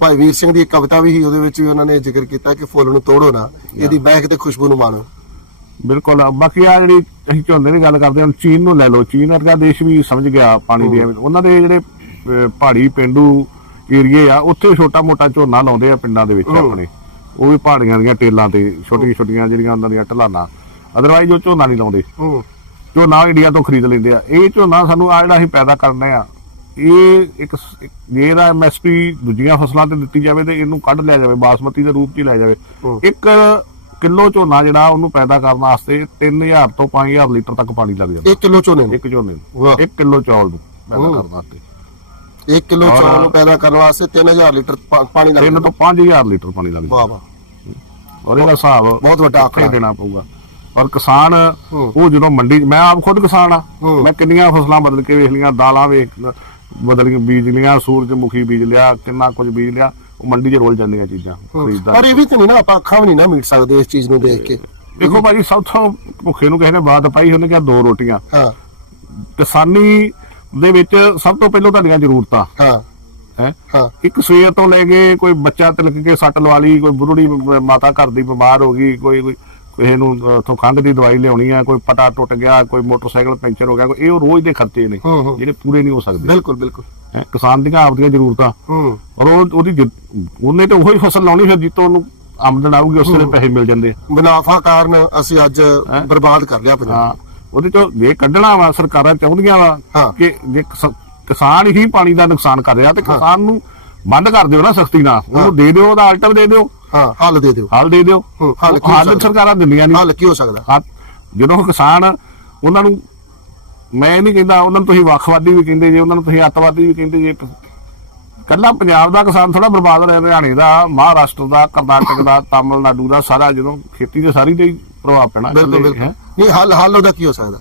ਭਾਈ ਵੀਰ ਸਿੰਘ ਦੀ ਇੱਕ ਕਵਿਤਾ ਵੀ ਸੀ ਉਹਦੇ ਵਿੱਚ ਵੀ ਉਹਨਾਂ ਨੇ ਜ਼ਿਕਰ ਕੀਤਾ ਕਿ ਫੁੱਲ ਨੂੰ ਤੋੜੋ ਨਾ ਇਹਦੀ ਮਹਿਕ ਤੇ ਖੁਸ਼ਬੂ ਨੂੰ ਮਾਣੋ। ਬਿਲਕੁਲ। ਬਾਕੀ ਆ ਜਿਹੜੀ ਅਸੀਂ ਝੋਨੇ ਦੀ ਗੱਲ ਕਰਦੇ ਹਾਂ ਚੀਨ ਨੂੰ ਲੈ ਲਓ। ਚੀਨ ਵਰਗਾ ਦੇਸ਼ ਵੀ ਸਮਝ ਗਿਆ ਪਾਣੀ ਦੀ। ਉਹਨਾਂ ਦੇ ਜਿਹੜੇ ਪਹਾੜੀ ਪਿੰਡੂ ਏਰੀਏ ਆ ਉੱਥੇ ਛੋਟਾ ਮੋਟਾ ਝੋਨਾ ਲਾਉਂਦੇ ਆ ਪਿੰਡਾਂ ਦੇ ਵਿੱਚ। ਆਪਣੇ। ਉਹ ਵੀ ਪਹਾੜੀਆਂ ਦੀਆਂ ਟੇਲਾਂ ਤੇ ਛੋਟੀਆਂ ਛੋਟੀਆਂ ਜਿਹੜੀਆਂ ਉਹਨਾਂ ਦੀਆਂ ਢਲਾਨਾਂ। ਅਦਰਵਾਈਜ਼ ਉਹ ਝੋਨਾ ਨਹੀਂ ਲਾਉਂਦੇ। ਹੂੰ। ਝੋਨਾ ਇੰਡੀਆ ਤੋਂ ਖਰੀਦ ਲੈਂਦੇ ਆ। ਇਹ ਝੋਨਾ ਸਾਨੂੰ ਆ ਜਿਹੜਾ ਅਸੀਂ ਪੈਦਾ ਕਰਨਾ ਆ ਇਹ ਇੱਕ ਇੱਕ- ਜੇ ਇਹਦਾ ਐਮਐਸਪੀ ਦੂਜੀਆਂ ਫਸਲਾਂ ਤੇ ਦਿੱਤੀ ਜਾਵੇ ਤੇ ਇਹਨੂੰ ਕੱਢ ਲਿਆ ਜਾਵੇ ਬਾਸਮਤੀ ਦੇ ਰੂਪ 'ਚ ਹੀ ਲਿਆ ਜਾਵੇ। ਇੱਕ ਕਿਲੋ ਝੋਨਾ ਜਿਹੜਾ ਉਹਨੂੰ ਪੈਦਾ ਕਰਨ ਵਾਸਤੇ 3000 ਤੋਂ 5000 ਲੀਟਰ ਤੱਕ ਪਾਣੀ ਲੱਗ ਜਾਂਦਾ। 1 ਕਿਲੋ ਝੋਨੇ ਨੂੰ? ਇੱਕ ਝੋਨੇ ਨੂੰ। 1 ਕਿਲੋ ਚੌਲ ਨੂੰ ਪੈਦਾ। ਕਰਨ ਵਾਸਤੇ। 1 ਕਿਲੋ ਔਰ- ਚੌਲ ਨੂੰ ਪੈਦਾ ਕਰਨ ਵਾਸਤੇ 3000 ਲੀਟਰ ਪਾ- ਪਾਣੀ ਤਿੰਨ ਲੱਗਦਾ ਤੋਂ 5000 ਲੀਟਰ ਪਾਣੀ ਲੱਗ ਜਾਂਦਾ ਵਾਹ ਵਾਹ। ਔਰ ਇਹਦਾ ਹਿਸਾਬ ਬਹੁਤ ਵੱਡਾ ਆંકੜਾ ਦੇਣਾ ਪਊਗਾ। ਔਰ ਕਿਸਾਨ ਹੂੰ। ਉਹ ਜਦੋਂ ਮੰਡੀ ਮੈਂ ਆਪ ਖੁਦ ਕਿਸਾਨ ਆ। ਹੂੰ। ਮੈਂ ਕਿੰਨੀਆਂ ਫਸਲਾਂ ਬਦਲ ਕੇ ਵੇਖ ਲਈਆਂ ਦਾਲਾਂ ਵੇਖ ਬਦਲ ਕੇ ਬੀਜ ਲਈਆਂ ਸੂਰਜਮੁਖੀ ਬੀਜ ਲਿਆ ਕਿੰਨਾ ਕੁਝ ਬੀਜ ਲਿਆ। ਉਹ ਮੰਡੀ 'ਚ ਰੋਲ ਜਾਂਦੀਆਂ ਚੀਜ਼ਾਂ ਪਰ ਇਹ ਵੀ ਤੇ ਨਹੀਂ ਨਾ ਆਪਾਂ ਅੱਖਾਂ ਵੀ ਨਹੀਂ ਨਾ ਮੀਟ ਸਕਦੇ ਇਸ ਚੀਜ਼ ਨੂੰ ਦੇਖ ਕੇ। ਦੇਖੋ ਭਾਜੀ ਸਭ ਤੋਂ ਭੁੱਖੇ ਨੂੰ ਕਿਸੇ ਨੇ ਬਾਤ ਪਾਈ ਉਹਨੇ ਕਿਹਾ ਦੋ ਰੋਟੀਆਂ। ਹਾਂ। ਕਿਸਾਨੀ ਦੇ ਵਿੱਚ ਸਭ ਤੋਂ ਪਹਿਲਾਂ ਤੁਹਾਡੀਆਂ ਜ਼ਰੂਰਤਾਂ। ਹਾਂ। ਹੈ? ਹਾਂ। ਇੱਕ ਸਵੇਰ ਤੋਂ ਲੈ ਕੇ ਕੋਈ ਬੱਚਾ ਤਿਲਕ ਕੇ ਸੱਟ ਲਵਾ ਲਈ ਕੋਈ ਬੁਰੜੀ ਬ- ਮਾਤਾ ਘਰ ਦੀ ਬਿਮਾਰ ਹੋ ਗਈ ਕੋਈ ਕੋਈ ਕਿਸੇ ਨੂੰ ਉਥੋਂ ਖੰਘ ਦੀ ਦਵਾਈ ਲਿਆਉਣੀ ਆ ਕੋਈ ਪਟਾ ਟੁੱਟ ਗਿਆ ਕੋਈ ਮੋਟਰਸਾਈਕਲ ਪੈਂਚਰ ਹੋ ਗਿਆ ਕੋਈ ਇਹ ਉਹ ਰੋਜ਼ ਦੇ ਖਰਚੇ ਨੇ। ਜਿਹੜੇ ਪੂਰੇ ਨਹੀਂ ਹੋ ਸਕਦੇ। ਬਿਲਕੁਲ ਬਿਲਕੁਲ। ਕਿਸਾਨ ਦੀਆਂ ਆਪਦੀਆਂ ਜ਼ਰੂਰਤਾਂ। ਹੂੰ। ਔਰ ਉਹ ਉਹਦੀ ਉਹਨੇ ਤਾਂ ਉਹੀ ਫਸਲ ਲਾਉਣੀ ਫਿਰ ਜਿੱਤੋਂ ਉਹਨੂੰ ਆਮਦਨ ਆਊਗੀ ਉਸ ਵੇਲੇ ਪੈਸੇ ਮਿਲ ਜਾਂਦੇ ਆ। ਮੁਨਾਫਾ ਕਾਰਨ ਅਸੀਂ ਅੱਜ ਬਰਬਾਦ ਕਰ ਲਿਆ ਪੰਜਾਬ ਉਹਦੇ ਚੋਂ ਜੇ ਕੱਢਣਾ ਵਾ ਸਰਕਾਰਾਂ ਚਾਹੁੰਦੀਆਂ ਵਾ। ਕਿ ਜੇ ਕਿਸ- ਕਿਸਾਨ ਹੀ ਪਾਣੀ ਦਾ ਨੁਕਸਾਨ ਕਰ ਰਿਹਾ ਤੇ ਕਿਸਾਨ ਨੂੰ ਬੰਦ ਕਰ ਦਿਓ ਨਾ ਸਖਤੀ ਨਾਲ। ਉਹਨੂੰ ਦੇ ਦਿਓ ਉਹਦਾ ਆਲਟਰ ਦੇ ਦਿਓ। ਹਾਂ ਹੱਲ ਦੇ ਦਿਓ। ਹੱਲ ਦੇ ਦਿਓ। ਹੱਲ? ਸਰਕਾਰਾਂ ਦਿੰਦੀਆਂ ਨਹੀਂ। ਹੱਲ ਕੀ ਹੋ ਸਕਦਾ? ਜਦੋਂ ਕਿਸਾਨ ਉਹਨਾਂ ਨੂੰ ਮੈਂ ਨਹੀਂ ਕਹਿੰਦਾ ਉਹਨਾਂ ਨੂੰ ਤੁਸੀਂ ਵੱਖਵਾਦੀ ਵੀ ਕਹਿੰਦੇ ਜੇ ਉਹਨਾਂ ਨੂੰ ਤੁਸੀਂ ਅੱਤਵਾਦੀ ਵੀ ਕਹਿੰਦੇ ਜੇ। ਕੱਲਾ ਪੰਜਾਬ ਦਾ ਕਿਸਾਨ ਥੋੜਾ ਬਰਬਾਦ ਹੋ ਰਿਹਾ ਹਰਿਆਣੇ ਦਾ ਮਹਾਰਾਸ਼ਟਰ ਦਾ ਕਰਨਾਟਕ ਦਾ ਤਾਮਿਲਨਾਡੂ ਦਾ ਸਾਰਾ ਜਦੋਂ ਖੇਤੀ ਦੇ ਸਾਰੀ ਦੇ ਪ੍ਰਭਾਵ ਪੈਣਾ। ਬਿਲਕੁਲ ਬਿਲਕੁਲ? ਨਹੀਂ ਹੱਲ ਹੱਲ ਉਹਦਾ ਕੀ ਹੋ ਸਕਦਾ?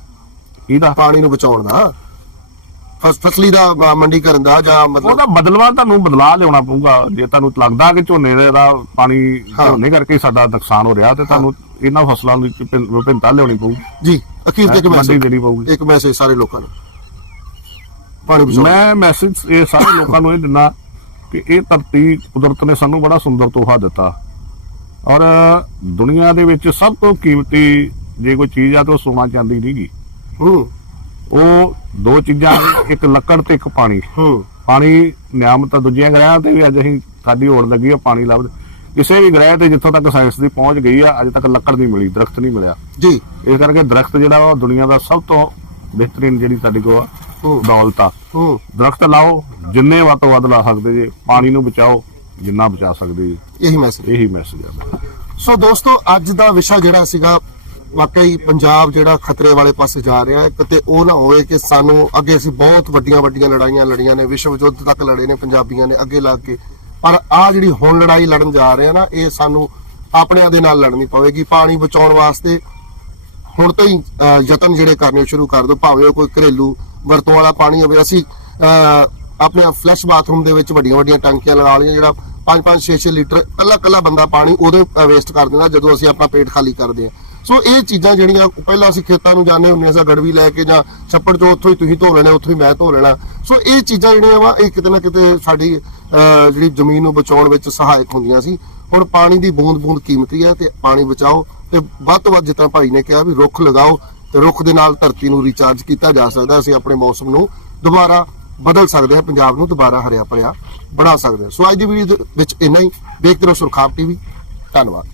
ਇਹਦਾ ਪਾਣੀ ਨੂੰ ਬਚਾਉਣ ਦਾ। ਫਸ- ਫਸਲੀ ਦਾ ਮ- ਮੰਡੀਕਰਨ ਦਾ ਜਾਂ ਮਤਲਬ ਉਹਦਾ ਬਦਲਵਾ ਤੁਹਾਨੂੰ ਬਦਲਾ ਲਿਆਉਣਾ ਪਊਗਾ। ਜੇ ਤੁਹਾਨੂੰ ਲੱਗਦਾ ਕਿ ਝੋਨੇ ਦੇ ਪਾਣੀ ਹਾਂ। ਝੋਨੇ ਕਰਕੇ ਸਾਡਾ ਨੁਕਸਾਨ ਹੋ ਰਿਹਾ ਤੇ ਤੁਹਾਨੂੰ ਇਹਨਾਂ ਫਸਲਾਂ ਵਿਭਿੰਨ- ਵਿਭਿੰਨਤਾ ਲਿਆਉਣੀ ਪਊਗੀ ਜੀ ਅਖੀਰ ਤੇ ਇੱਕ ਮੰਡੀ ਮੈਸੇਜ ਦੇਣੀ ਪਊਗੀ। ਇੱਕ ਮੈਸੇਜ ਸਾਰੇ ਲੋਕਾਂ ਨੂੰ। ਪਾਣੀ ਬਚਾਉਣ ਮੈਂ ਮੈਸੇਜ ਇਹ ਸਾਰੇ ਲੋਕਾਂ ਨੂੰ ਇਹ ਦਿੰਦਾ ਕਿ ਇਹ ਧਰਤੀ ਕੁਦਰਤ ਨੇ ਸਾਨੂੰ ਬੜਾ ਸੁੰਦਰ ਤੋਹਫਾ ਦਿੱਤਾ। ਔਰ ਦੁਨੀਆ ਦੇ ਵਿੱਚ ਸਭ ਤੋਂ ਕੀਮਤੀ ਜੇ ਕੋਈ ਚੀਜ਼ ਆ ਤਾਂ ਉਹ ਸੋਨਾ ਚਾਂਦੀ ਨਹੀਂਗੀ ਹੂੰ। ਉਹ ਦੋ ਚੀਜ਼ਾਂ ਨੇ, ਇੱਕ ਲੱਕੜ ਤੇ ਇੱਕ ਪਾਣੀ। ਹੂੰ। ਪਾਣੀ ਨਿਆਮਤ ਦੂਜੀਆਂ ਗ੍ਰਹਿਾਂ ਤੇ ਵੀ ਅੱਜ ਅਸੀਂ ਸਾਡੀ ਹੋੜ ਲੱਗੀ ਆ ਪਾਣੀ ਲੱਭ ਕਿਸੇ ਵੀ ਗ੍ਰਹਿ ਤੇ ਜਿੱਥੋਂ ਤੱਕ ਸਾਇੰਸ ਦੀ ਪਹੁੰਚ ਗਈ ਆ ਅਜੇ ਤੱਕ ਲੱਕੜ ਨਹੀਂ ਮਿਲੀ ਦਰਖਤ ਨਹੀਂ ਮਿਲਿਆ। ਜੀ। ਇਸ ਕਰਕੇ ਦਰਖਤ ਜਿਹੜਾ ਉਹ ਦੁਨੀਆ ਦਾ ਸਭ ਤੋਂ ਬਿਹਤਰੀਨ ਜਿਹੜੀ ਸਾਡੀ ਕੋਲ ਆ ਦੌਲਤ ਆ। ਦਰਖਤ ਲਾਓ ਜਿੰਨੇ ਵੱਧ ਤੋਂ ਵੱਧ ਲਾ ਸਕਦੇ ਜੇ ਪਾਣੀ ਨੂੰ ਬਚਾਓ ਜਿੰਨਾ ਬਚਾ ਸਕਦੇ ਇਹੀ ਮੈਸੇਜ ਇਹੀ ਮੈਸੇਜ ਮੇਰਾ। ਸੋ ਦੋਸਤੋ ਅੱਜ ਦਾ ਵਿਸ਼ਾ ਜਿਹੜਾ ਸੀਗਾ ਵਾਕਈ ਪੰਜਾਬ ਜਿਹੜਾ ਖਤਰੇ ਵਾਲੇ ਪਾਸੇ ਜਾ ਰਿਹਾ ਹੈ ਕਿਤੇ ਉਹ ਨਾ ਹੋਵੇ ਕਿ ਸਾਨੂੰ ਅੱਗੇ ਅਸੀਂ ਬਹੁਤ ਵੱਡੀਆਂ ਵੱਡੀਆਂ ਲੜਾਈਆਂ ਲੜੀਆਂ ਨੇ ਵਿਸ਼ਵ ਯੁੱਧ ਤੱਕ ਲੜੇ ਨੇ ਪੰਜਾਬੀਆਂ ਨੇ ਅੱਗੇ ਲੱਗ ਕੇ। ਪਰ ਆ ਜਿਹੜੀ ਹੁਣ ਲੜਾਈ ਲੜਨ ਜਾ ਰਹੇ ਆ ਨਾ ਇਹ ਸਾਨੂੰ ਆਪਣਿਆਂ ਦੇ ਨਾਲ ਲੜਨੀ ਪਵੇਗੀ ਪਾਣੀ ਬਚਾਉਣ ਵਾਸਤੇ ਹੁਣ ਤੋਂ ਹੀ ਯਤਨ ਜਿਹੜੇ ਕਰਨੇ ਸ਼ੁਰੂ ਕਰ ਦਿਓ ਭਾਵੇਂ ਉਹ ਕੋਈ ਘਰੇਲੂ ਵਰਤੋਂ ਵਾਲਾ ਪਾਣੀ ਹੋਵੇ। ਅਸੀਂ ਅਹ, ਆਪਣੇ ਫਲੈਸ਼ ਬਾਥਰੂਮ ਦੇ ਵਿੱਚ ਵੱਡੀਆਂ ਵੱਡੀਆਂ ਟੈਂਕੀਆਂ ਲਗਾ ਲਈਆਂ ਜਿਹੜਾ 5-5 6-6 ਲੀਟਰ ਕੱਲਾ ਕੱਲਾ ਬੰਦਾ ਪਾਣੀ ਉਹਦੇ ਵੇਸਟ ਕਰ ਦਿੰਦਾ ਜਦੋਂ ਅਸੀਂ ਆਪਣਾ ਪੇਟ ਖਾਲੀ ਕਰਦੇ ਹਾਂ ਸੋ ਇਹ ਚੀਜ਼ਾਂ ਜਿਹੜੀਆਂ ਪਹਿਲਾਂ ਅਸੀਂ ਖੇਤਾਂ ਨੂੰ ਜਾਂਦੇ ਹੁੰਦੇ ਸਾਂ ਗੜਵੀ ਲੈ ਕੇ ਜਾਂ ਛੱਪੜ ਚੋਂ ਉੱਥੋਂ ਹੀ ਤੁਸੀਂ ਧੋ ਲੈਣੇ ਉੱਥੋਂ ਹੀ ਮੈਂ ਧੋ ਲੈਣਾ। ਸੋ ਇਹ ਚੀਜ਼ਾਂ ਜਿਹੜੀਆਂ ਵਾ ਇਹ ਕਿਤੇ ਨਾ ਕਿਤੇ ਸਾਡੀ ਅਹ, ਜਿਹੜੀ ਜ਼ਮੀਨ ਨੂੰ ਬਚਾਉਣ ਵਿੱਚ ਸਹਾਇਕ ਹੁੰਦੀਆਂ ਸੀ। ਹੁਣ ਪਾਣੀ ਦੀ ਬੂੰਦ ਬੂੰਦ ਕੀਮਤੀ ਹੈ ਤੇ ਪਾਣੀ ਬਚਾਓ ਤੇ ਵੱਧ ਤੋਂ ਵੱਧ ਜਿੱਦਾਂ ਭਾਈ ਨੇ ਕਿਹਾ ਵੀ ਰੁੱਖ ਲਗਾਓ ਤੇ ਰੁੱਖ ਦੇ ਨਾਲ ਧਰਤੀ ਨੂੰ ਰੀਚਾਰਜ ਕੀਤਾ ਜਾ ਸਕਦਾ ਅਸੀਂ ਆਪਣੇ ਮੌਸਮ ਨੂੰ ਦੁਬਾਰਾ ਬਦਲ ਸਕਦੇ ਹਾਂ ਪੰਜਾਬ ਨੂੰ ਦੁਬਾਰਾ ਹਰਿਆ ਭਰਿਆ ਬਣਾ ਸਕਦੇ ਹਾਂ। ਸੋ ਅੱਜ ਦੀ ਵੀਡੀਓ ਵਿੱਚ ਇੰਨਾ ਹੀ। ਦੇਖਦੇ ਰਹੋ ਸੁਰਖਾਬ ਟੀਵੀ। ਧੰਨਵਾਦ।